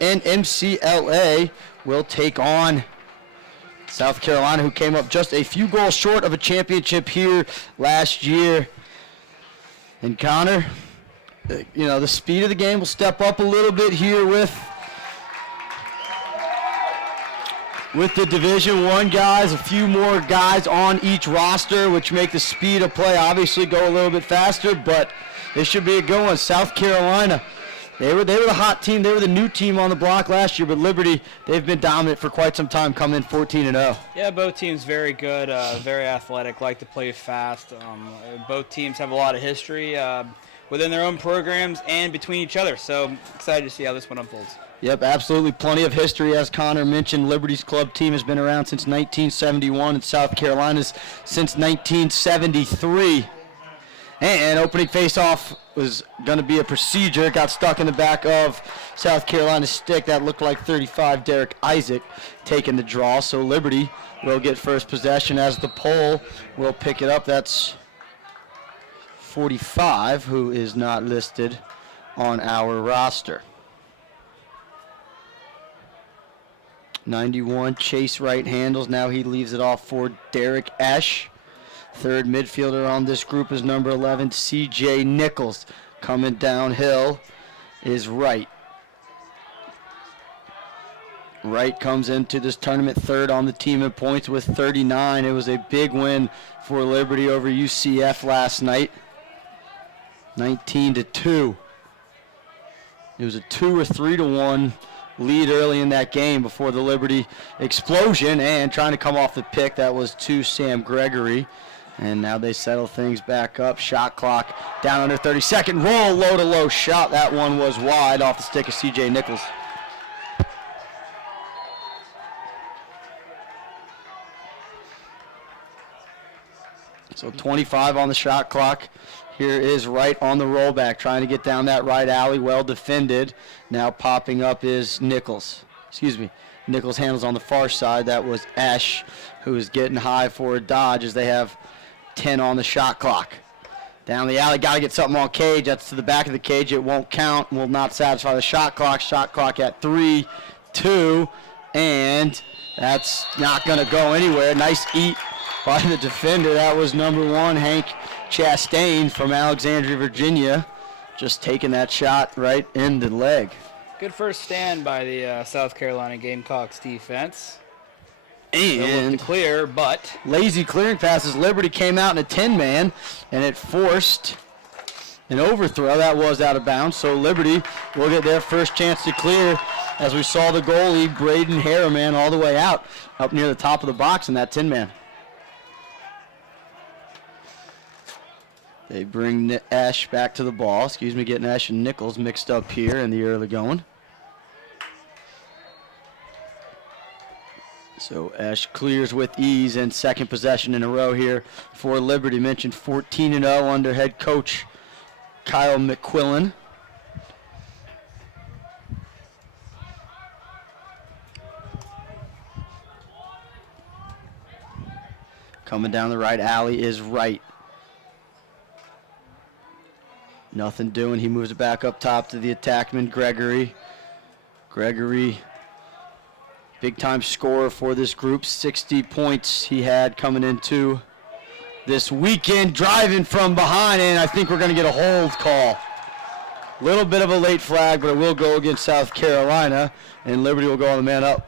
and MCLA will take on South Carolina, who came up just a few goals short of a championship here last year. And Connor, you know, the speed of the game will step up a little bit here with the Division I guys, a few more guys on each roster, which make the speed of play obviously go a little bit faster, but this should be a good one. South Carolina, they were the hot team. They were the new team on the block last year, but Liberty, they've been dominant for quite some time, coming in 14-0. Yeah, both teams very good, very athletic, like to play fast. Both teams have a lot of history within their own programs and between each other, so excited to see how this one unfolds. Yep, absolutely plenty of history. As Connor mentioned, Liberty's club team has been around since 1971 and South Carolina's since 1973. And opening face-off was going to be a procedure. It got stuck in the back of South Carolina's stick. That looked like 35, Derek Isaac, taking the draw. So Liberty will get first possession as the pole will pick it up. That's 45, who is not listed on our roster. 91, Chase Wright handles. Now he leaves it off for Derek Esch. Third midfielder on this group is number 11, C.J. Nichols. Coming downhill is Wright. Wright comes into this tournament third on the team in points with 39. It was a big win for Liberty over UCF last night, 19-2. It was a 2 or 3-1 lead early in that game before the Liberty explosion, and trying to come off the pick, that was to Sam Gregory. And now they settle things back up. Shot clock down under 30 second. Roll, low to low shot. That one was wide off the stick of C.J. Nichols. So 25 on the shot clock. Here is Wright on the rollback, trying to get down that right alley. Well defended. Now popping up is Nichols. Nichols handles on the far side. That was Esch, who is getting high for a dodge as they have 10 on the shot clock. Down the alley, got to get something on cage. That's to the back of the cage. It won't count. Will not satisfy the shot clock. Shot clock at 3, 2, and that's not going to go anywhere. Nice eat by the defender. That was number 1, Hank Chastain from Alexandria, Virginia. Just taking that shot right in the leg. Good first stand by the South Carolina Gamecocks defense. And clear, but lazy clearing passes. Liberty came out in a 10-man, and it forced an overthrow. That was out of bounds, so Liberty will get their first chance to clear, as we saw the goalie, Braden Harriman, all the way out, up near the top of the box in that 10-man. They bring Esch back to the ball. Getting Esch and Nichols mixed up here in the early going. So Esch clears with ease, and second possession in a row here for Liberty. Mentioned 14-0 under head coach Kyle McQuillan. Coming down the right alley is Wright. Nothing doing. He moves it back up top to the attackman, Gregory. Gregory, big-time scorer for this group. 60 points he had coming into this weekend. Driving from behind, and I think we're going to get a hold call. Little bit of a late flag, but it will go against South Carolina, and Liberty will go on the man up.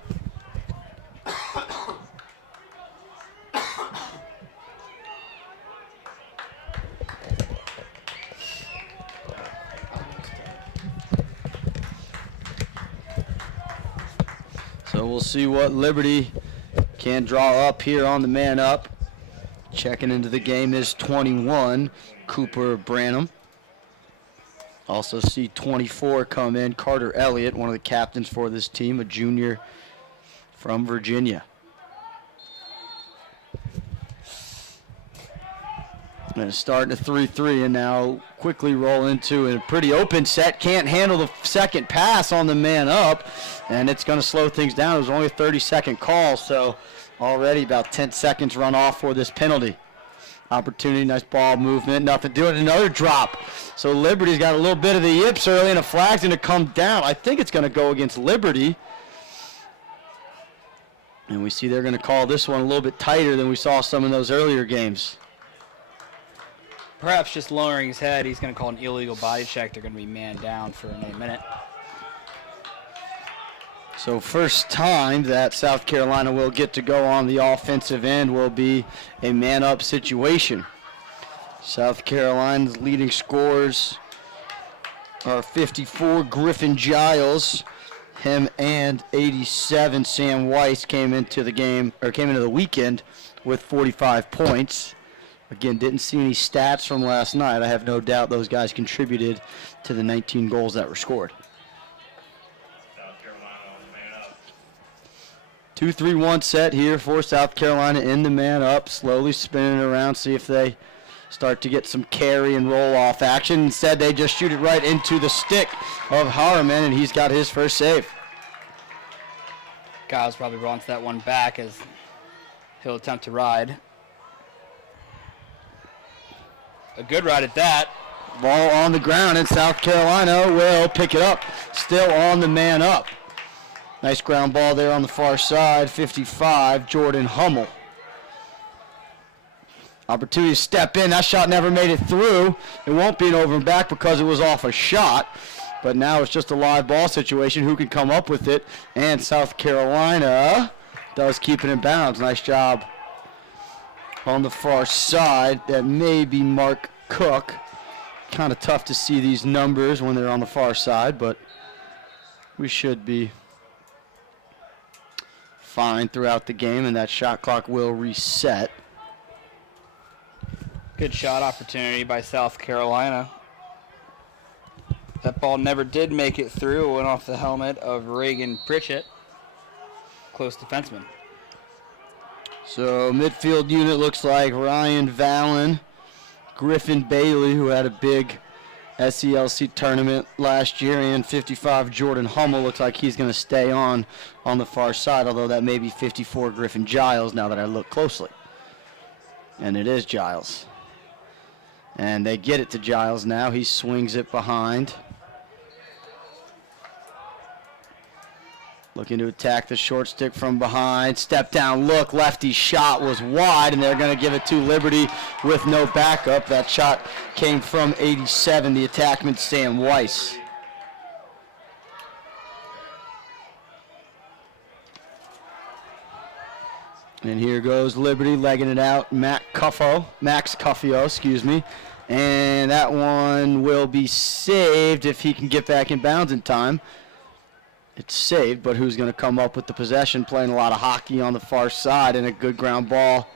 So we'll see what Liberty can draw up here on the man up. Checking into the game is 21, Cooper Branham. Also see 24 come in, Carter Elliott, one of the captains for this team, a junior from Virginia. And it's starting to 3-3, and now quickly roll into a pretty open set. Can't handle the second pass on the man up, and it's going to slow things down. It was only a 30-second call, so already about 10 seconds run off for this penalty. Opportunity, nice ball movement, nothing doing, another drop. So Liberty's got a little bit of the yips early, and a flag's going to come down. I think it's going to go against Liberty. And we see they're going to call this one a little bit tighter than we saw some in those earlier games. Perhaps just lowering his head, he's going to call an illegal body check. They're going to be man down for another minute. So first time that South Carolina will get to go on the offensive end will be a man-up situation. South Carolina's leading scorers are 54 Griffin Giles. Him and 87 Sam Weiss came into the weekend with 45 points. Again, didn't see any stats from last night. I have no doubt those guys contributed to the 19 goals that were scored. 2-3-1 set here for South Carolina in the man up, slowly spinning it around, see if they start to get some carry and roll off action. Instead, they just shoot it right into the stick of Harriman, and he's got his first save. Giles probably runs that one back as he'll attempt to ride. A good ride at that. Ball on the ground, and South Carolina will pick it up, still on the man up. Nice ground ball there on the far side, 55, Jordan Hummel. Opportunity to step in. That shot never made it through. It won't be an over and back because it was off a shot. But now it's just a live ball situation. Who can come up with it? And South Carolina does keep it in bounds. Nice job on the far side. That may be Mark Cook. Kind of tough to see these numbers when they're on the far side, but we should be fine throughout the game, and that shot clock will reset. Good shot opportunity by South Carolina. That ball never did make it through. It went off the helmet of Reagan Pritchett, close defenseman. So midfield unit looks like Ryan Vallon, Griffin Bailey, who had a big SELC tournament last year, and 55 Jordan Hummel looks like he's going to stay on the far side, although that may be 54 Griffin Giles now that I look closely. And it is Giles. And they get it to Giles now. He swings it behind. Looking to attack the short stick from behind. Step down look. Lefty shot was wide, and they're going to give it to Liberty with no backup. That shot came from 87, the attackman Sam Weiss. And here goes Liberty legging it out. Max Cuffio, excuse me. And that one will be saved if he can get back in bounds in time. It's saved, but who's going to come up with the possession? Playing a lot of hockey on the far side, and a good ground ball.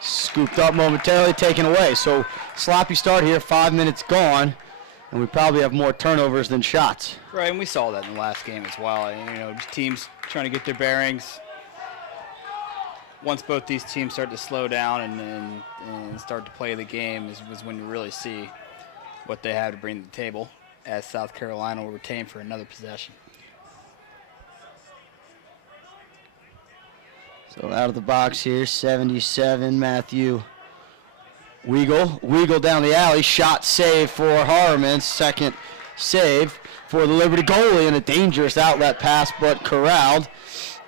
Scooped up momentarily, taken away. So sloppy start here, 5 minutes gone, and we probably have more turnovers than shots. Right, and we saw that in the last game as well. You know, teams trying to get their bearings. Once both these teams start to slow down and start to play the game is when you really see what they have to bring to the table, as South Carolina will retain for another possession. So out of the box here, 77, Matthew Weagle down the alley, shot save for Harriman, second save for the Liberty goalie, and a dangerous outlet pass, but corralled.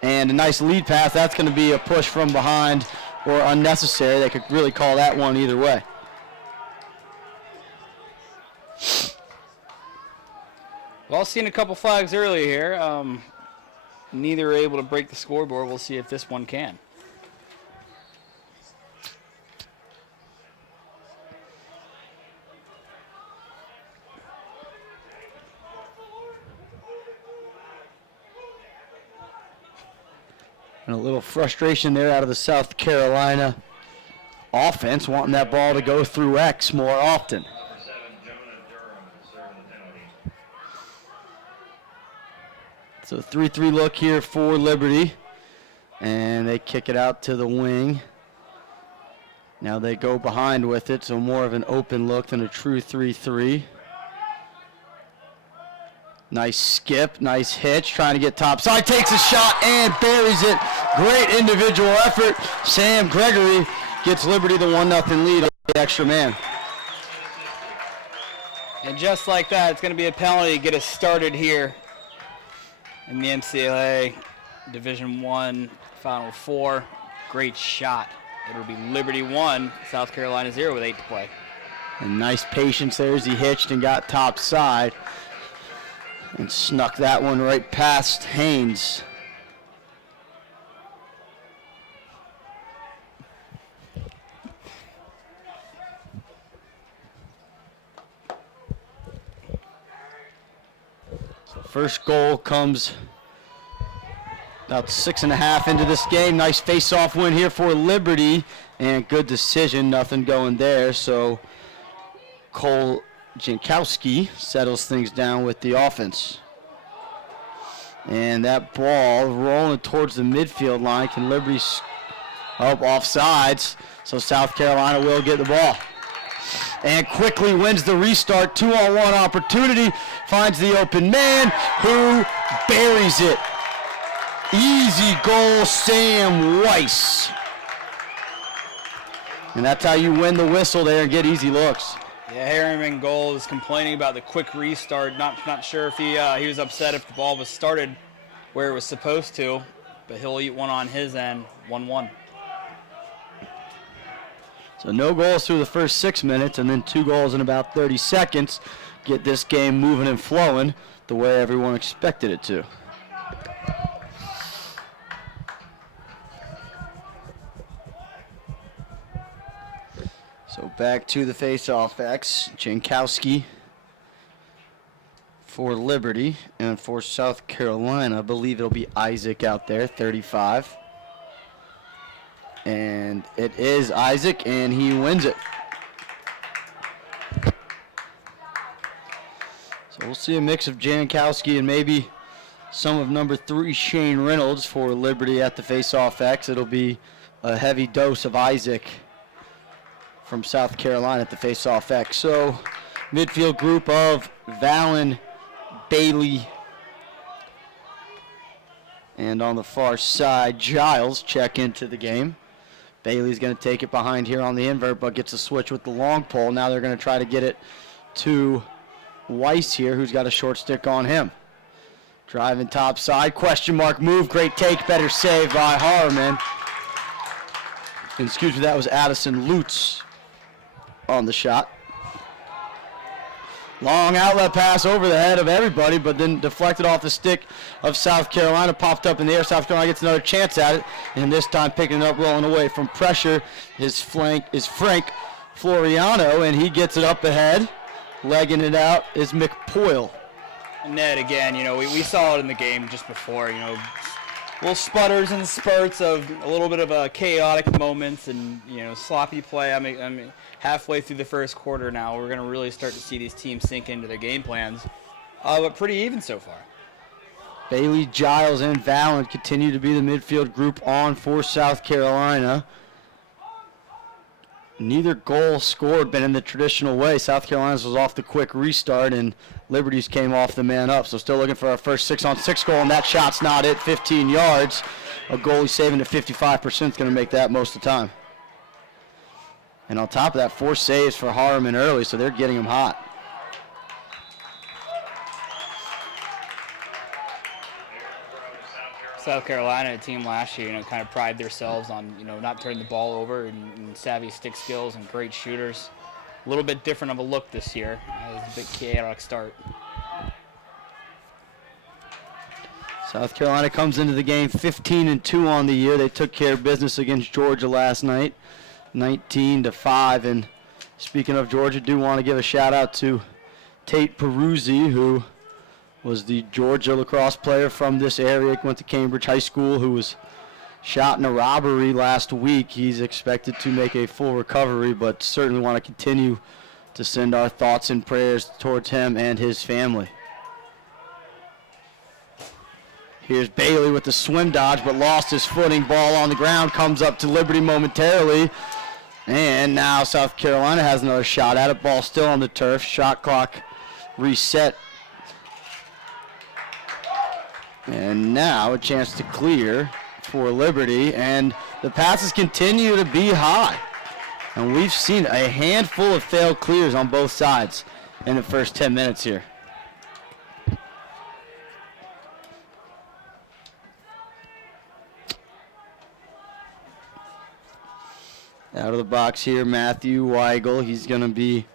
And a nice lead pass. That's going to be a push from behind or unnecessary. They could really call that one either way. Well, seen a couple flags earlier here. Neither are able to break the scoreboard. We'll see if this one can. And a little frustration there out of the South Carolina offense, wanting that ball to go through X more often. So 3-3 look here for Liberty. And they kick it out to the wing. Now they go behind with it, so more of an open look than a true 3-3. Nice skip, nice hitch, trying to get topside, takes a shot and buries it. Great individual effort. Sam Gregory gets Liberty the 1-0 lead. the extra man. And just like that, it's going to be a penalty to get us started here in the MCLA Division I Final Four. Great shot. It'll be Liberty 1, South Carolina 0 with 8 to play. And nice patience there as he hitched and got top side. And snuck that one right past Haynes. First goal comes about 6.5 into this game. Nice face-off win here for Liberty, and good decision. Nothing going there. So Cole Jankowski settles things down with the offense. And that ball rolling towards the midfield line. Can Liberty up offsides? So South Carolina will get the ball. And quickly wins the restart. 2-on-1 opportunity. Finds the open man who buries it. Easy goal, Sam Weiss. And that's how you win the whistle there and get easy looks. Yeah, Harriman Gold is complaining about the quick restart. Not sure if he was upset if the ball was started where it was supposed to, but he'll eat one on his end. 1-1. So no goals through the first 6 minutes, and then 2 goals in about 30 seconds. Get this game moving and flowing the way everyone expected it to. So back to the face-off X. Jankowski for Liberty, and for South Carolina, I believe it'll be Isaac out there, 35. And it is Isaac, and he wins it. So we'll see a mix of Jankowski and maybe some of number 3, Shane Reynolds, for Liberty at the face-off X. It'll be a heavy dose of Isaac from South Carolina at the face-off X. So midfield group of Valen, Bailey, and on the far side, Giles check into the game. Bailey's going to take it behind here on the invert, but gets a switch with the long pole. Now they're going to try to get it to Weiss here, who's got a short stick on him. Driving top side, question mark move, great take, better save by Harriman. And excuse me, that was Addison Lutz on the shot. Long outlet pass over the head of everybody, but then deflected off the stick of South Carolina, popped up in the air. South Carolina gets another chance at it, and this time picking it up, rolling away from pressure. His flank is Frank Floriano, and he gets it up ahead. Legging it out is McPoyle. Ned, again, we saw it in the game just before, little sputters and spurts of a little bit of a chaotic moments and, sloppy play. I mean, halfway through the first quarter now, we're going to really start to see these teams sink into their game plans. But pretty even so far. Bailey, Giles, and Valen continue to be the midfield group on for South Carolina. Neither goal scored been in the traditional way. South Carolina's was off the quick restart, and Liberty's came off the man up. So still looking for our first 6-on-6 goal, and that shot's not it. 15 yards. A goalie saving at 55% is going to make that most of the time. And on top of that, 4 saves for Harriman early, so they're getting him hot. South Carolina, a team last year, kind of pride themselves on, not turning the ball over and savvy stick skills and great shooters. A little bit different of a look this year. It was a bit chaotic start. South Carolina comes into the game 15-2 on the year. They took care of business against Georgia last night, 19-5. And speaking of Georgia, do want to give a shout out to Tate Peruzzi, who was the Georgia lacrosse player from this area, went to Cambridge High School, who was shot in a robbery last week. He's expected to make a full recovery, but certainly want to continue to send our thoughts and prayers towards him and his family. Here's Bailey with the swim dodge, but lost his footing. Ball on the ground, comes up to Liberty momentarily. And now South Carolina has another shot at it. Ball still on the turf. Shot clock reset. And now a chance to clear for Liberty, and the passes continue to be high. And we've seen a handful of failed clears on both sides in the first 10 minutes here. Out of the box here, Matthew Weigel. He's going to be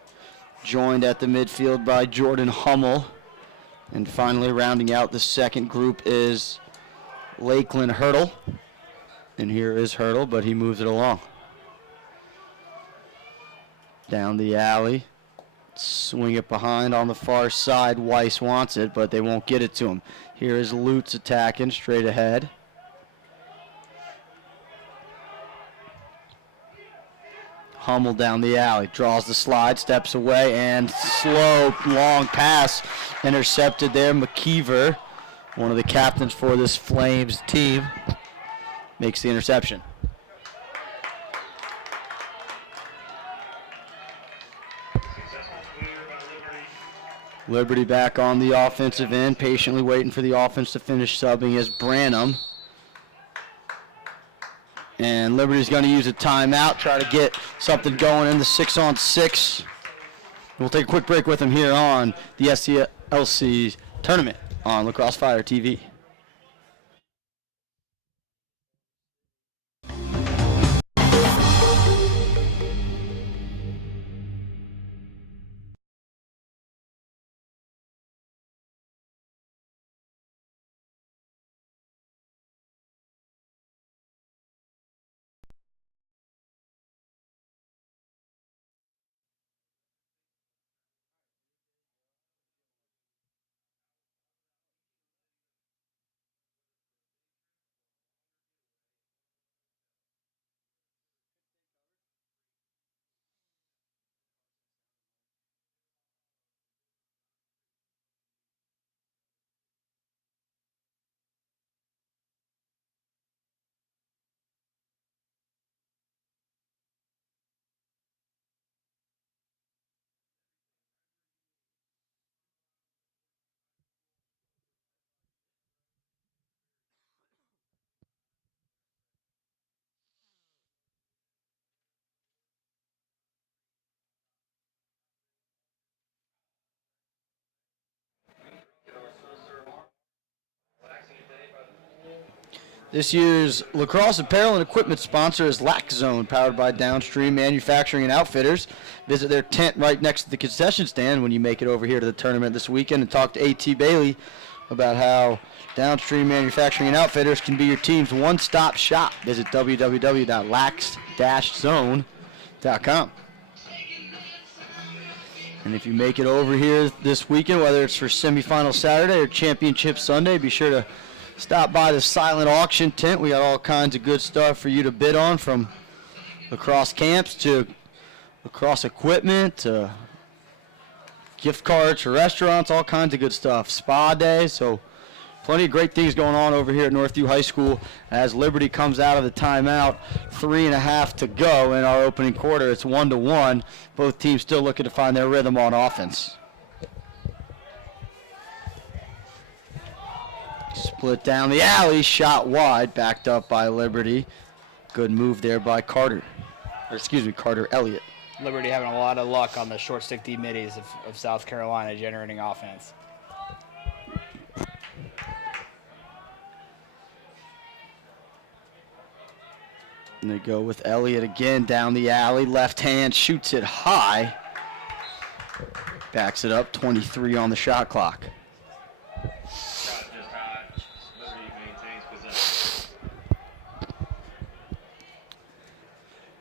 joined at the midfield by Jordan Hummel. And finally, rounding out the second group is Lakeland Hurdle. And here is Hurdle, but he moves it along. Down the alley. Swing it behind on the far side. Weiss wants it, but they won't get it to him. Here is Lutz attacking straight ahead. Hummel down the alley, draws the slide, steps away, and slow, long pass intercepted there. McKeever, one of the captains for this Flames team, makes the interception. Liberty back on the offensive end, patiently waiting for the offense to finish subbing is Branham. And Liberty's going to use a timeout, try to get something going in the 6-on-6. We'll take a quick break with them here on the SELC tournament on Lacrosse Fire TV. This year's lacrosse apparel and equipment sponsor is Lac Zone, powered by Downstream Manufacturing and Outfitters. Visit their tent right next to the concession stand when you make it over here to the tournament this weekend and talk to A.T. Bailey about how Downstream Manufacturing and Outfitters can be your team's one-stop shop. Visit www.lax-zone.com. And if you make it over here this weekend, whether it's for semifinal Saturday or championship Sunday, be sure to stop by the silent auction tent. We got all kinds of good stuff for you to bid on, from lacrosse camps to lacrosse equipment to gift cards for restaurants, all kinds of good stuff. Spa day, so plenty of great things going on over here at Northview High School as Liberty comes out of the timeout. 3.5 to go in our opening quarter. It's 1-1. Both teams still looking to find their rhythm on offense. Split down the alley, shot wide, backed up by Liberty. Good move there by Carter Elliott. Liberty having a lot of luck on the short stick D middies of South Carolina generating offense. And they go with Elliott again down the alley. Left hand, shoots it high. Backs it up, 23 on the shot clock.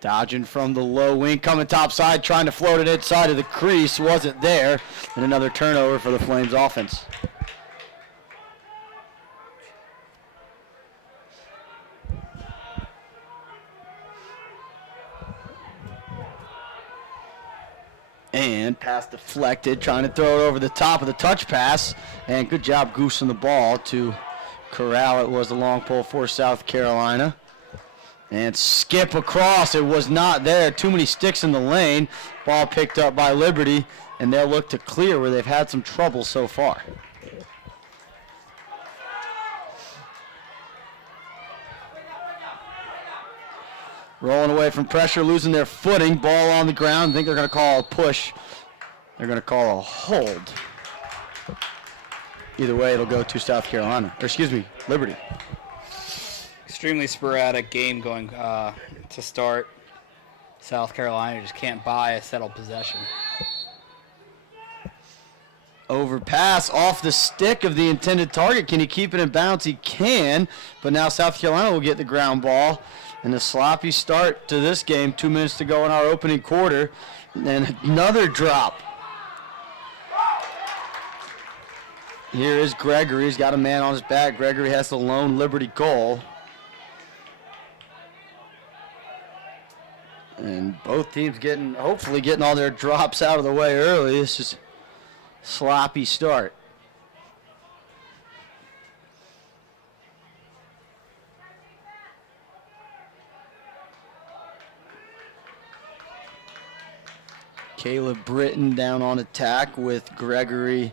Dodging from the low wing, coming top side, trying to float it inside of the crease. Wasn't there. And another turnover for the Flames offense. And pass deflected, trying to throw it over the top of the touch pass. And good job goosing the ball to corral. It was the long pull for South Carolina. And skip across. It was not there. Too many sticks in the lane. Ball picked up by Liberty, and they'll look to clear where they've had some trouble so far. Rolling away from pressure, losing their footing. Ball on the ground. I think they're going to call a push. They're going to call a hold. Either way, it'll go to South Carolina. Or excuse me, Liberty. Extremely sporadic game going to start. South Carolina just can't buy a settled possession. Overpass off the stick of the intended target. Can he keep it in bounds? He can, but now South Carolina will get the ground ball. And a sloppy start to this game. 2 minutes to go in our opening quarter. And another drop. Here is Gregory. He's got a man on his back. Gregory has the lone Liberty goal. And both teams hopefully getting all their drops out of the way early. This is a sloppy start. Caleb Britton down on attack with Gregory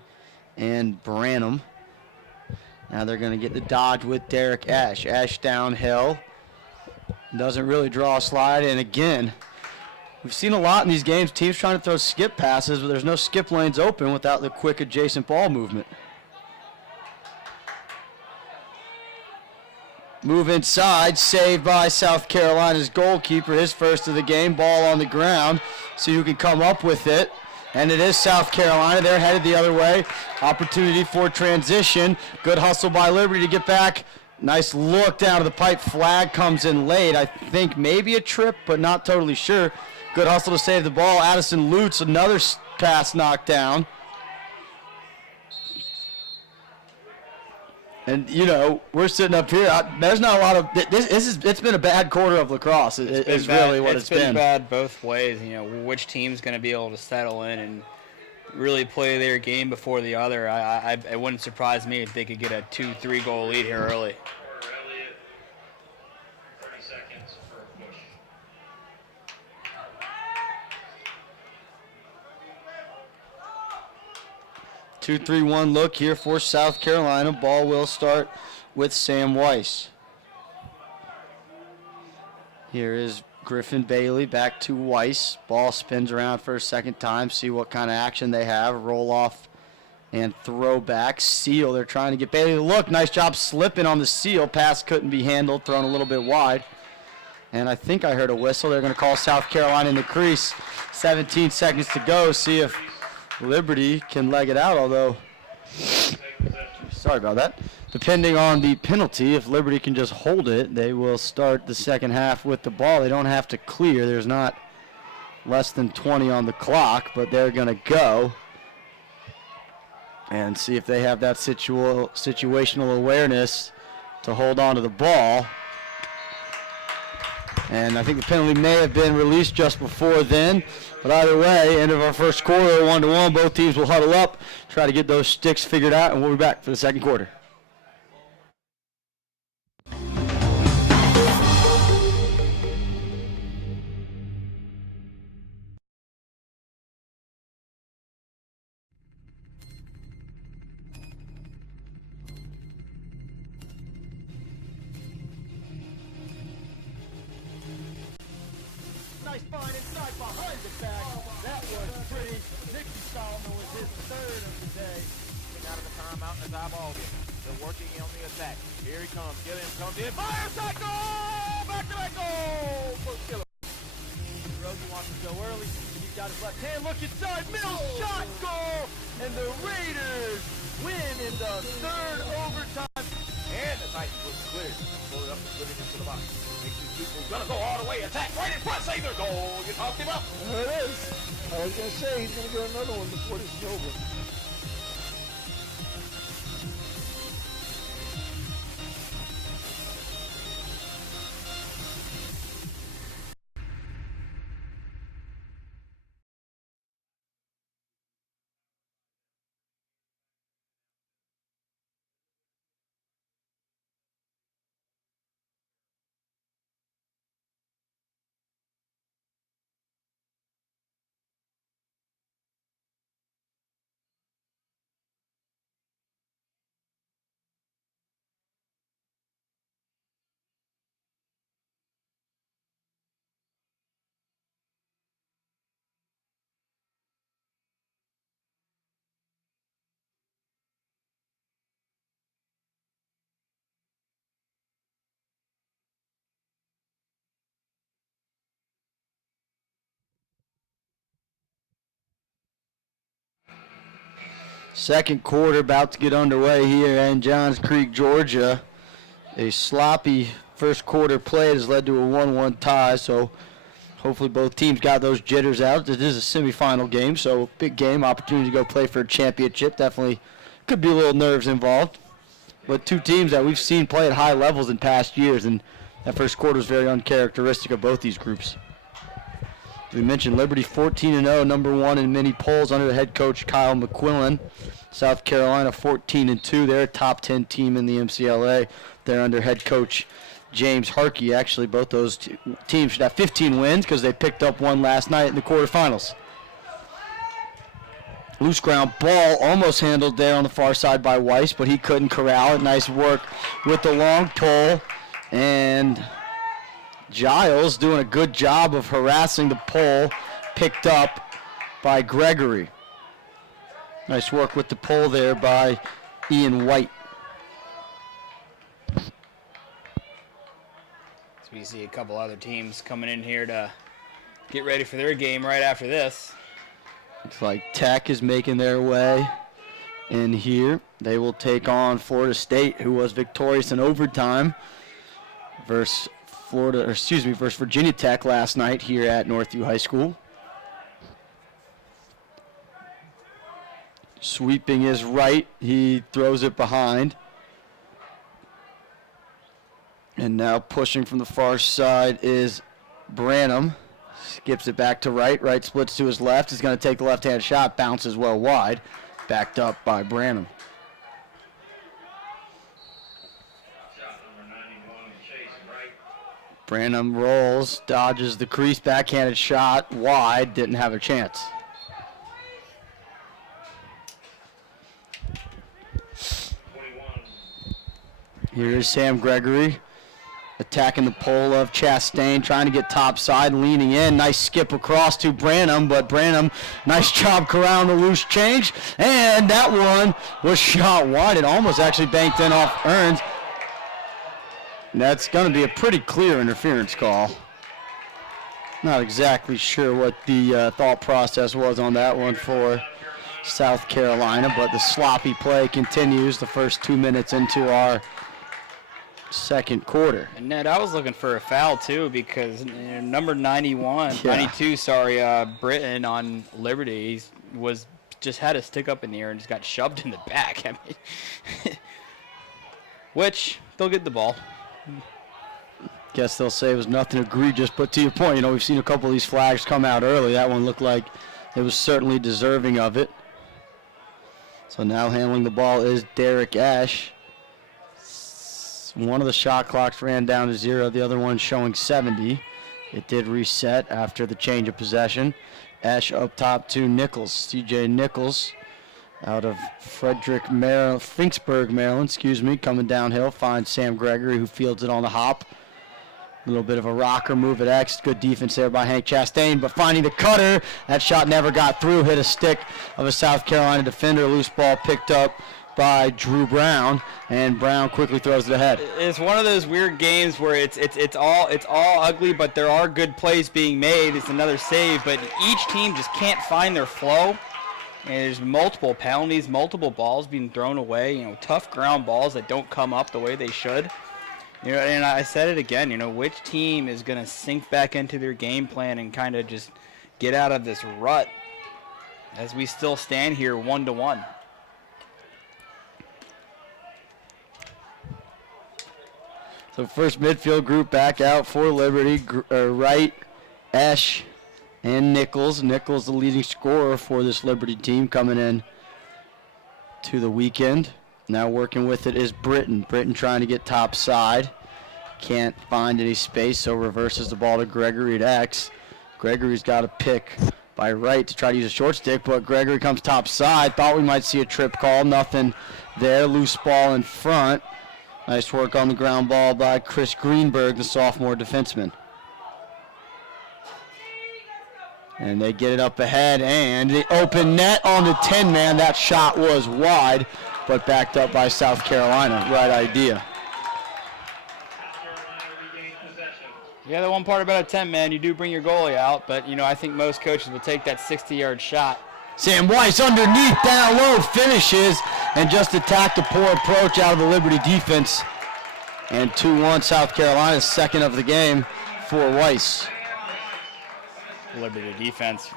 and Branham. Now they're going to get the dodge with Derek Ash. Ash downhill. Doesn't really draw a slide. And again, we've seen a lot in these games. Teams trying to throw skip passes, but there's no skip lanes open without the quick adjacent ball movement. Move inside, saved by South Carolina's goalkeeper, his first of the game. Ball on the ground, see who can come up with it. And it is South Carolina. They're headed the other way. Opportunity for transition. Good hustle by Liberty to get back. Nice look down to the pipe. Flag comes in late. I think maybe a trip, but not totally sure. Good hustle to save the ball. Addison Lutz, another pass knocked down. And, you know, we're sitting up here. There's not a lot of it's been a bad quarter of lacrosse. It's really what it's been. It's been bad both ways. You know, which team's going to be able to settle in and really play their game before the other. It wouldn't surprise me if they could get a 2-3 goal lead here early. 30 seconds for a push. 2-3-1 look here for South Carolina. Ball will start with Sam Weiss. Here is Griffin Bailey back to Weiss. Ball spins around for a second time. See what kind of action they have. Roll off and throw back. Seal, they're trying to get Bailey to look. Nice job slipping on the seal. Pass couldn't be handled, thrown a little bit wide. And I think I heard a whistle. They're going to call South Carolina in the crease. 17 seconds to go. See if Liberty can leg it out, although, sorry about that. Depending on the penalty, if Liberty can just hold it, they will start the second half with the ball. They don't have to clear. There's not less than 20 on the clock, but they're going to go and see if they have that situational awareness to hold on to the ball. And I think the penalty may have been released just before then. But either way, end of our first quarter, 1-1. Both teams will huddle up, try to get those sticks figured out, and we'll be back for the second quarter. Nice find inside behind the back. That was pretty. Nicky Solomon was his third of the day. Out of the timeout in his eyeball game. Still working on the attack. Here he comes. Gilliam comes in. Fires that goal! Back-to-back goal for Killer. Rosie wants to go early. He's got his left hand. Look inside. Mills shot goal. And the Raiders win in the third overtime. And the Titans was cleared. Pull it up and put it into the box. Makes these people gonna go all the way. Attack right in front. Save their goal. You talked him up. There it is. I was going to say he's going to get another one before this is over. Second quarter about to get underway here in Johns Creek, Georgia. A sloppy first quarter play has led to a 1-1 tie, so hopefully both teams got those jitters out. It is a semifinal game, so big game, opportunity to go play for a championship. Definitely could be a little nerves involved. But two teams that we've seen play at high levels in past years, and that first quarter is very uncharacteristic of both these groups. As we mentioned, Liberty 14-0, number one in many polls under the head coach Kyle McQuillan. South Carolina 14-2, they're a top 10 team in the MCLA. They're under head coach James Harkey. Actually, both those teams should have 15 wins because they picked up one last night in the quarterfinals. Loose ground ball almost handled there on the far side by Weiss, but he couldn't corral it. Nice work with the long pull. And Giles doing a good job of harassing the pole, picked up by Gregory. Nice work with the pole there by Ian White. So we see a couple other teams coming in here to get ready for their game right after this. Looks like Tech is making their way in here. They will take on Florida State, who was victorious in overtime versus Virginia Tech last night here at Northview High School. Sweeping is right. He throws it behind. And now pushing from the far side is Branham. Skips it back to right. Right splits to his left. He's going to take the left-hand shot. Bounces well wide. Backed up by Branham. Shot number 91, Chase Wright. Branham rolls, dodges the crease, backhanded shot, wide, didn't have a chance. Here is Sam Gregory attacking the pole of Chastain, trying to get top side, leaning in. Nice skip across to Branham, but Branham, nice job corralling the loose change, and that one was shot wide. It almost actually banked in off Earns. That's going to be a pretty clear interference call. Not exactly sure what the thought process was on that one for South Carolina, but the sloppy play continues the first 2 minutes into our second quarter. And Ned, I was looking for a foul too because number 92, Britton on Liberty just had a stick up in the air and just got shoved in the back. I mean, which they'll get the ball. Guess they'll say it was nothing egregious, but to your point, we've seen a couple of these flags come out early. That one looked like it was certainly deserving of it. So now handling the ball is Derek Ash. One of the shot clocks ran down to 0, the other one showing 70. It did reset after the change of possession. Ash up top to Nichols, CJ Nichols, out of Finksburg, Maryland, coming downhill, finds Sam Gregory, who fields it on the hop. A little bit of a rocker move at X. Good defense there by Hank Chastain, but finding the cutter. That shot never got through, hit a stick of a South Carolina defender. Loose ball picked up by Drew Brown, and Brown quickly throws it ahead. It's one of those weird games where it's all ugly, but there are good plays being made. It's another save, but each team just can't find their flow. And there's multiple penalties, multiple balls being thrown away. Tough ground balls that don't come up the way they should. And I said it again. Which team is going to sink back into their game plan and kind of just get out of this rut as we still stand here 1-1. So first midfield group back out for Liberty. Wright, Esch, and Nichols. Nichols the leading scorer for this Liberty team coming in to the weekend. Now working with it is Britton. Britton trying to get top side. Can't find any space, so reverses the ball to Gregory at X. Gregory's got a pick by Wright to try to use a short stick, but Gregory comes top side. Thought we might see a trip call. Nothing there. Loose ball in front. Nice work on the ground ball by Chris Greenberg, the sophomore defenseman. And they get it up ahead, and the open net on the 10-man. That shot was wide, but backed up by South Carolina. Right idea. Yeah, the one part about a 10-man, you do bring your goalie out, but, I think most coaches will take that 60-yard shot Sam Weiss underneath, down low, finishes, and just attacked a poor approach out of the Liberty defense. And 2-1 South Carolina, second of the game for Weiss. Liberty defense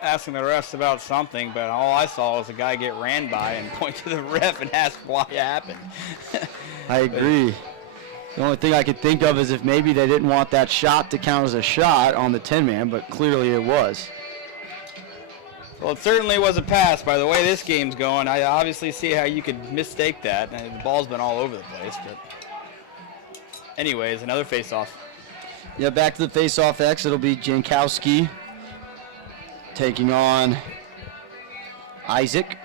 asking the refs about something, but all I saw was a guy get ran by and point to the ref and ask why it happened. I agree. The only thing I could think of is if maybe they didn't want that shot to count as a shot on the 10-man, but clearly it was. Well, it certainly was a pass by the way this game's going. I obviously see how you could mistake that. And the ball's been all over the place, but anyways, another face-off. Yeah, back to the face-off X. It'll be Jankowski taking on Isaac.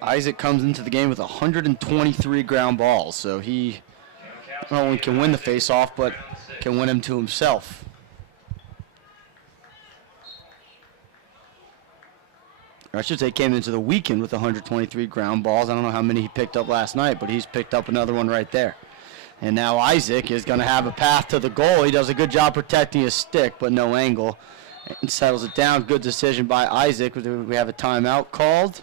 Isaac comes into the game with 123 ground balls, so he not only can win the face-off, but can win him to himself. Or I should say came into the weekend with 123 ground balls. I don't know how many he picked up last night, but he's picked up another one right there. And now Isaac is going to have a path to the goal. He does a good job protecting his stick, but no angle. And settles it down. Good decision by Isaac. We have a timeout called.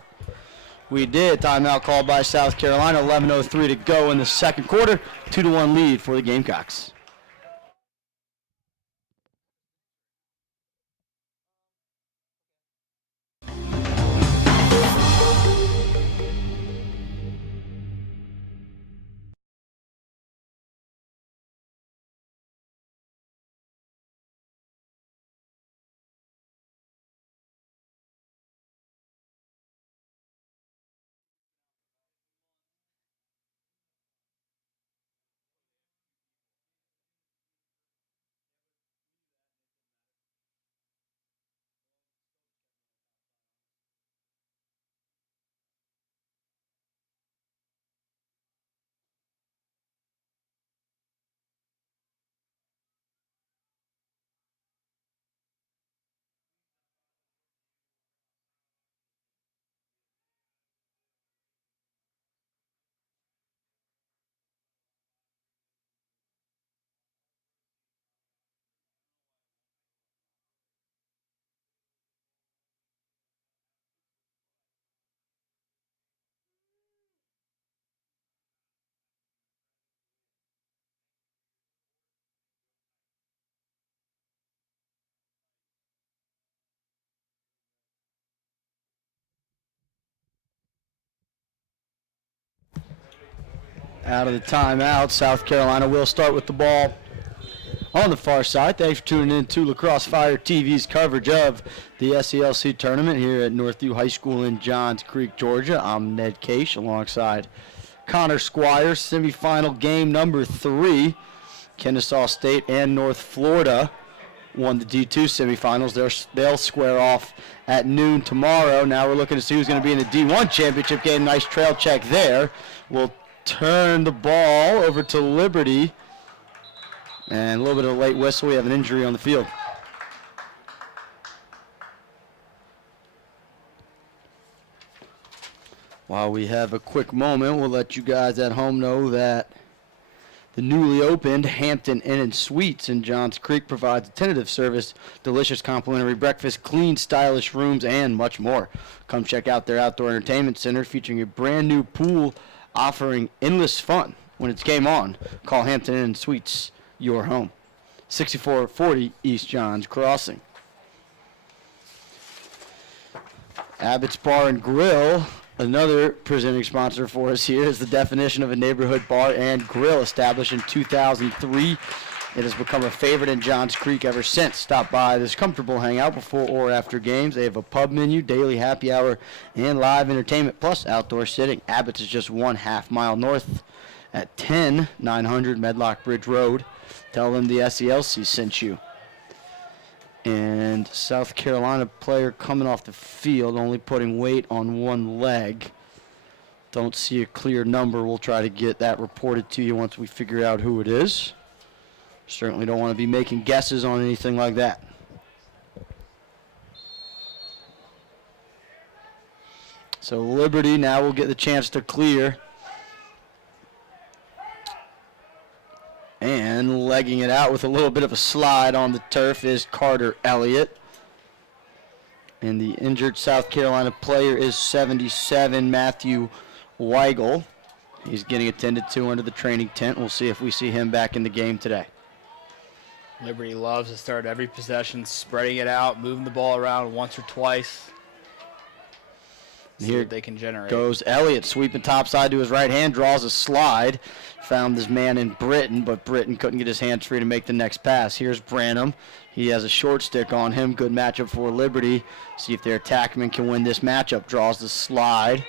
We did. Timeout called by South Carolina. 11:03 to go in the second quarter. 2-1 lead for the Gamecocks. Out of the timeout, South Carolina will start with the ball on the far side. Thanks for tuning in to Lacrosse Fire TV's coverage of the SELC tournament here at Northview High School in Johns Creek, Georgia. I'm Ned Case alongside Connor Squires. Semifinal game number 3. Kennesaw State and North Florida won the D2 semifinals. They'll square off at noon tomorrow. Now we're looking to see who's going to be in the D1 championship game. Nice trail check there. We'll turn the ball over to Liberty. And a little bit of a late whistle. We have an injury on the field. While we have a quick moment, we'll let you guys at home know that the newly opened Hampton Inn & Suites in Johns Creek provides a tentative service, delicious complimentary breakfast, clean, stylish rooms, and much more. Come check out their outdoor entertainment center featuring a brand new pool offering endless fun when it's game on. Call Hampton Inn & Suites your home. 6440 East Johns Crossing. Abbott's Bar and Grill, another presenting sponsor for us here, is the definition of a neighborhood bar and grill established in 2003. It has become a favorite in Johns Creek ever since. Stop by this comfortable hangout before or after games. They have a pub menu, daily happy hour, and live entertainment, plus outdoor sitting. Abbott's is just 1/2 mile north at 10900 Medlock Bridge Road. Tell them the SELC sent you. And South Carolina player coming off the field, only putting weight on one leg. Don't see a clear number. We'll try to get that reported to you once we figure out who it is. Certainly don't want to be making guesses on anything like that. So Liberty now will get the chance to clear. And legging it out with a little bit of a slide on the turf is Carter Elliott. And the injured South Carolina player is 77, Matthew Weigel. He's getting attended to under the training tent. We'll see if we see him back in the game today. Liberty loves to start every possession, spreading it out, moving the ball around once or twice. See Here what they can generate. Goes Elliott, sweeping topside to his right hand, draws a slide. Found his man in Britton, but Britton couldn't get his hands free to make the next pass. Here's Branham. He has a short stick on him. Good matchup for Liberty. See if their attackman can win this matchup. Draws the slide.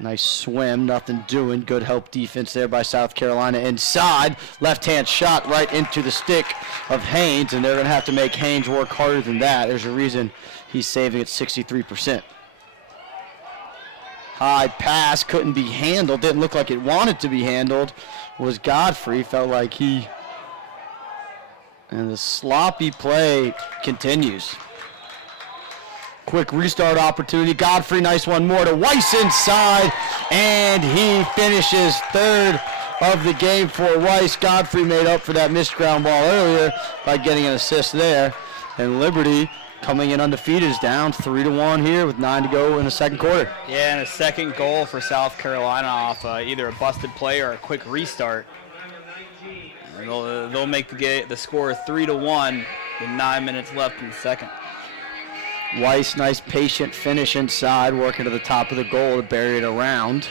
Nice swim, nothing doing. Good help defense there by South Carolina. Inside, left-hand shot right into the stick of Haynes, and they're going to have to make Haynes work harder than that. There's a reason he's saving at 63%. High pass, couldn't be handled. Didn't look like it wanted to be handled. Was Godfrey, felt like he... And the sloppy play continues. Quick restart opportunity. Godfrey, nice one more to Weiss inside, and he finishes third of the game for Weiss. Godfrey made up for that missed ground ball earlier by getting an assist there. And Liberty, coming in undefeated, is down 3-1 here with 9 to go in the second quarter. Yeah, and a second goal for South Carolina off either a busted play or a quick restart. And they'll make the score 3-1 with 9 minutes left in the second. Weiss, nice patient finish inside, working to the top of the goal to bury it around.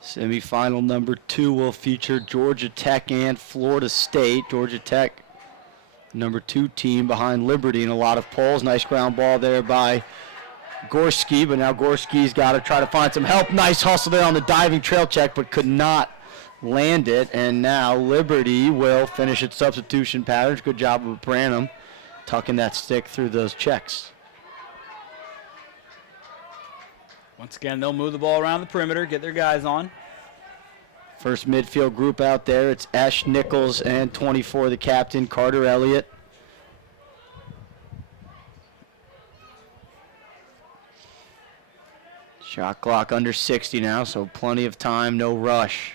Semifinal number 2 will feature Georgia Tech and Florida State. Georgia Tech, number 2 team behind Liberty in a lot of polls. Nice ground ball there by Gorski, but now Gorski's got to try to find some help. Nice hustle there on the diving trail check, but could not land it. And now Liberty will finish its substitution patterns. Good job with Branham tucking that stick through those checks. Once again, they'll move the ball around the perimeter, get their guys on. First midfield group out there, it's Esch, Nichols, and 24, the captain, Carter Elliott. Shot clock under 60 now, so plenty of time, no rush.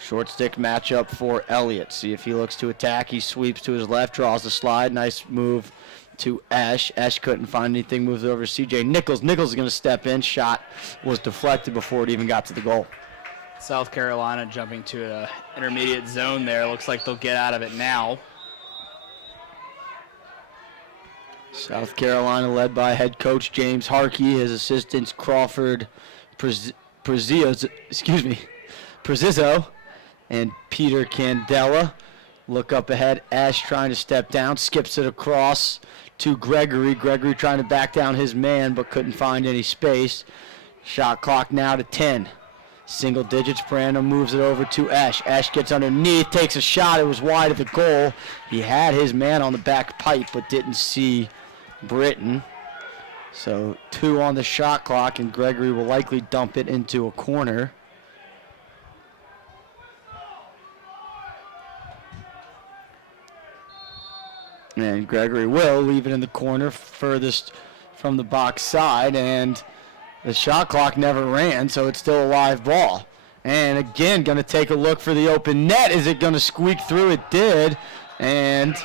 Short stick matchup for Elliott. See if he looks to attack. He sweeps to his left, draws the slide. Nice move to Esch. Esch couldn't find anything, moves it over to CJ Nichols. Nichols is going to step in. Shot was deflected before it even got to the goal. South Carolina jumping to an intermediate zone there. Looks like they'll get out of it now. South Carolina led by head coach James Harkey. His assistants Crawford Prezizzo and Peter Candela. Look up ahead. Ash trying to step down. Skips it across to Gregory. Gregory trying to back down his man, but couldn't find any space. Shot clock now to 10. Single digits. Branham moves it over to Ash. Ash gets underneath, takes a shot. It was wide of the goal. He had his man on the back pipe, but didn't see Britton. So 2 on the shot clock, and Gregory will likely dump it into a corner. And Gregory will leave it in the corner furthest from the box side, and the shot clock never ran, so it's still a live ball. And again, going to take a look for the open net. Is it going to squeak through? It did, and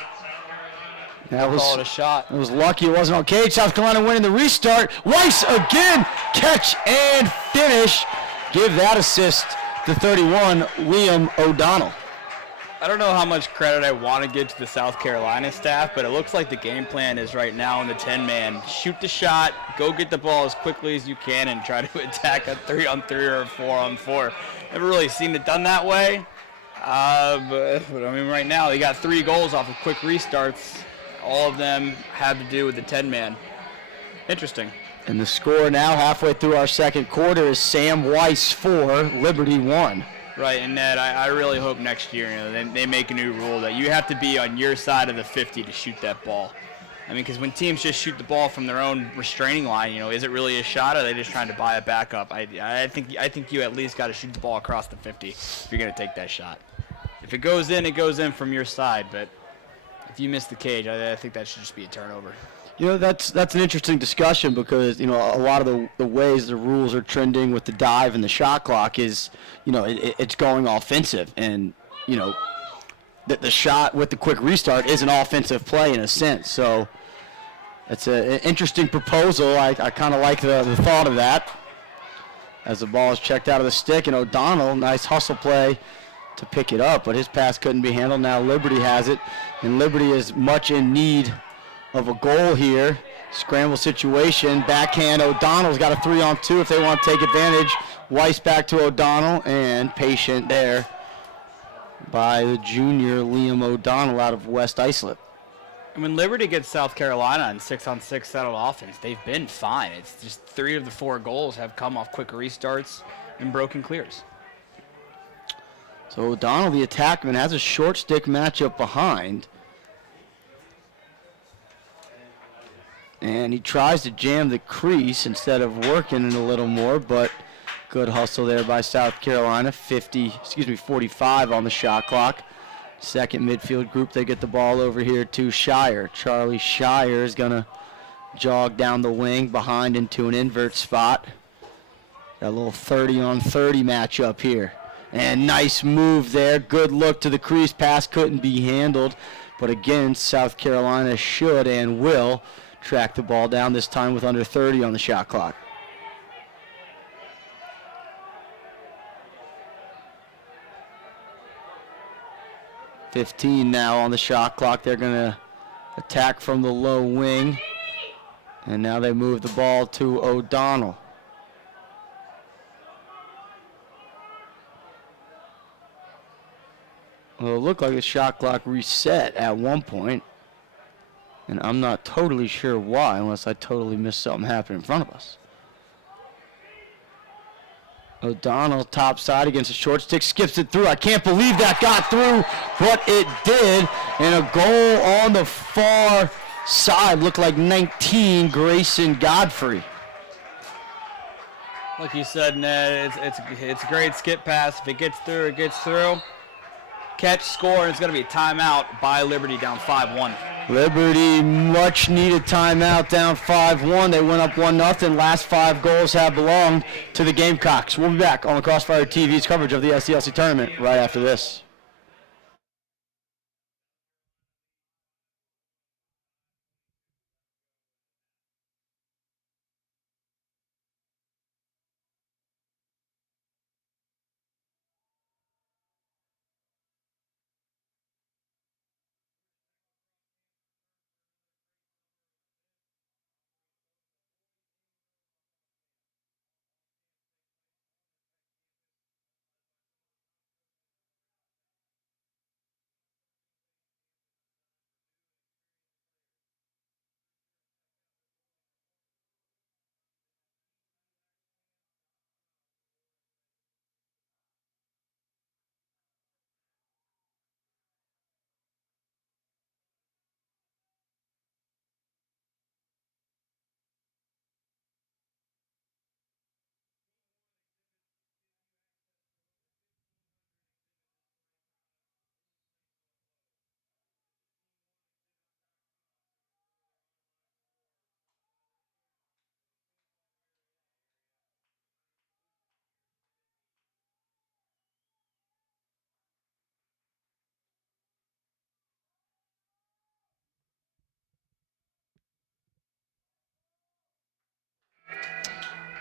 that was Call it a shot. It was lucky it wasn't on cage. South Carolina winning the restart. Weiss again, catch and finish. Give that assist to 31, Liam O'Donnell. I don't know how much credit I want to give to the South Carolina staff, but it looks like the game plan is right now in the 10-man. Shoot the shot, go get the ball as quickly as you can, and try to attack a 3-on-3 or a 4-on-4. Never really seen it done that way. But I mean, right now they got 3 goals off of quick restarts. All of them have to do with the 10-man. Interesting. And the score now halfway through our second quarter is Sam Weiss 4, Liberty 1. Right, and Ned, I really hope next year they make a new rule that you have to be on your side of the 50 to shoot that ball. I mean, because when teams just shoot the ball from their own restraining line, is it really a shot, or are they just trying to buy it back up? I think you at least got to shoot the ball across the 50 if you're going to take that shot. If it goes in, it goes in from your side. But if you miss the cage, I think that should just be a turnover. You know, that's an interesting discussion because, you know, a lot of the ways the rules are trending with the dive and the shot clock is, you know, it's going offensive. And, you know, the shot with the quick restart is an offensive play in a sense. So it's an interesting proposal. I kind of like the thought of that. As the ball is checked out of the stick, and O'Donnell, nice hustle play to pick it up, but his pass couldn't be handled. Now Liberty has it, and Liberty is much in need of a goal here. Scramble situation, backhand. O'Donnell's got a 3-on-2 if they want to take advantage. Weiss back to O'Donnell, and patient there by the junior Liam O'Donnell out of West Islip. And when Liberty gets South Carolina in 6-on-6 settled offense, they've been fine. It's just 3 of the 4 goals have come off quick restarts and broken clears. So O'Donnell, the attackman, has a short stick matchup behind. And he tries to jam the crease instead of working it a little more, but good hustle there by South Carolina. 45 on the shot clock. Second midfield group, they get the ball over here to Shire. Charlie Shire is going to jog down the wing behind into an invert spot. Got a little 30-on-30 matchup here. And nice move there. Good look to the crease. Pass couldn't be handled. But again, South Carolina should and will track the ball down, this time with under 30 on the shot clock. .15 now on the shot clock. They're going to attack from the low wing. And now they move the ball to O'Donnell. Well, it looked like the shot clock reset at one point. And I'm not totally sure why, unless I totally missed something happen in front of us. O'Donnell top side against a short stick, skips it through. I can't believe that got through, but it did. And a goal on the far side, looked like 19, Grayson Godfrey. Like you said, Ned, it's a great skip pass. If it gets through, it gets through. Catch, score, and it's going to be a timeout by Liberty down 5-1. Liberty, much needed timeout, down 5-1. They went up 1-0. Last 5 goals have belonged to the Gamecocks. We'll be back on the Crossfire TV's coverage of the SELC tournament right after this.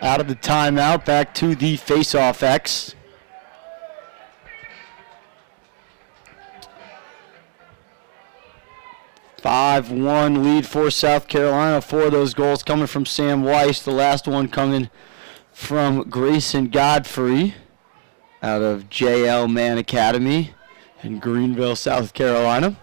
Out of the timeout, back to the face-off X. (5-1) lead for South Carolina. 4 of those goals coming from Sam Weiss. The last one coming from Grayson Godfrey out of JL Man Academy in Greenville, South Carolina.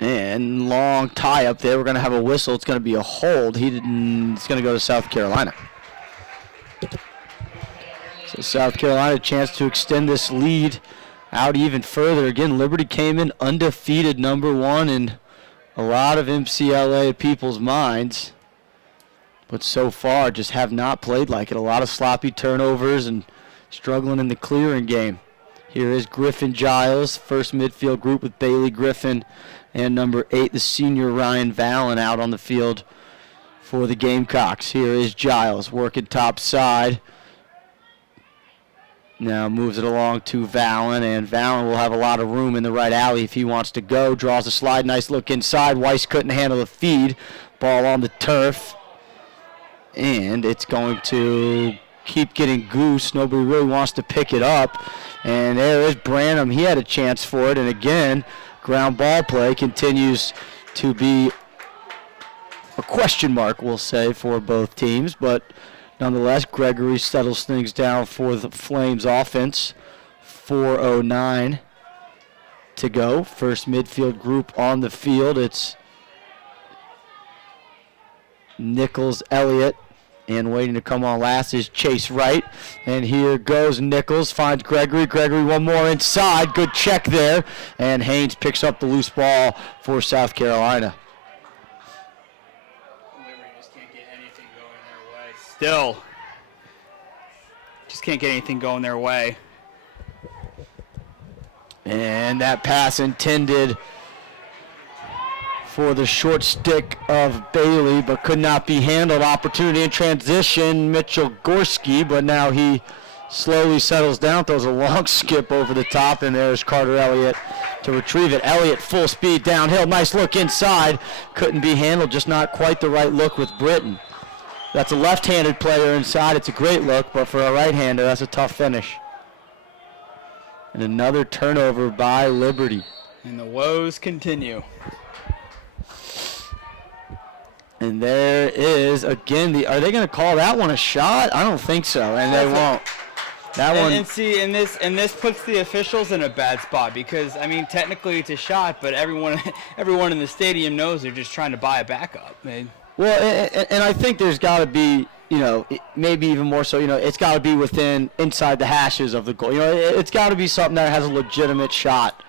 And long tie up there. We're going to have a whistle. It's going to be a hold. It's going to go to South Carolina. So South Carolina a chance to extend this lead out even further. Again, Liberty came in undefeated #1 in a lot of MCLA people's minds. but so far just have not played like it. A lot of sloppy turnovers and struggling in the clearing game. Here is Griffin Giles, first midfield group with Bailey Griffin and number 8, the senior Ryan Vallon, out on the field for the Gamecocks. Here is Giles working top side. Now moves it along to Vallon, and Vallon will have a lot of room in the right alley if he wants to go. Draws a slide, nice look inside. Weiss couldn't handle the feed. Ball on the turf. And it's going to keep getting goose. Nobody really wants to pick it up. And there is Branham. He had a chance for it. And again, ground ball play continues to be a question mark, we'll say, for both teams. But nonetheless, Gregory settles things down for the Flames offense. 4:09 to go. First midfield group on the field. It's Nichols, Elliott, and waiting to come on last is Chase Wright. And here goes Nichols, finds Gregory. Gregory one more inside. Good check there. And Haynes picks up the loose ball for South Carolina. Liberty just can't get anything going their way. Still. Just can't get anything going their way. And that pass intended for the short stick of Bailey, but could not be handled. Opportunity in transition, Mitchell Gorski, but now he slowly settles down, throws a long skip over the top, and there's Carter Elliott to retrieve it. Elliott full speed downhill, nice look inside, couldn't be handled, just not quite the right look with Britton. That's a left-handed player inside, it's a great look, but for a right-hander, that's a tough finish. And another turnover by Liberty. And the woes continue. And there is, again, are they going to call that one a shot? I don't think so, and they won't. That one. And see, and this puts the officials in a bad spot because, I mean, technically it's a shot, but everyone in the stadium knows they're just trying to buy a backup. Well, and I think there's got to be, maybe even more so, it's got to be inside the hashes of the goal. It's got to be something that has a legitimate shot.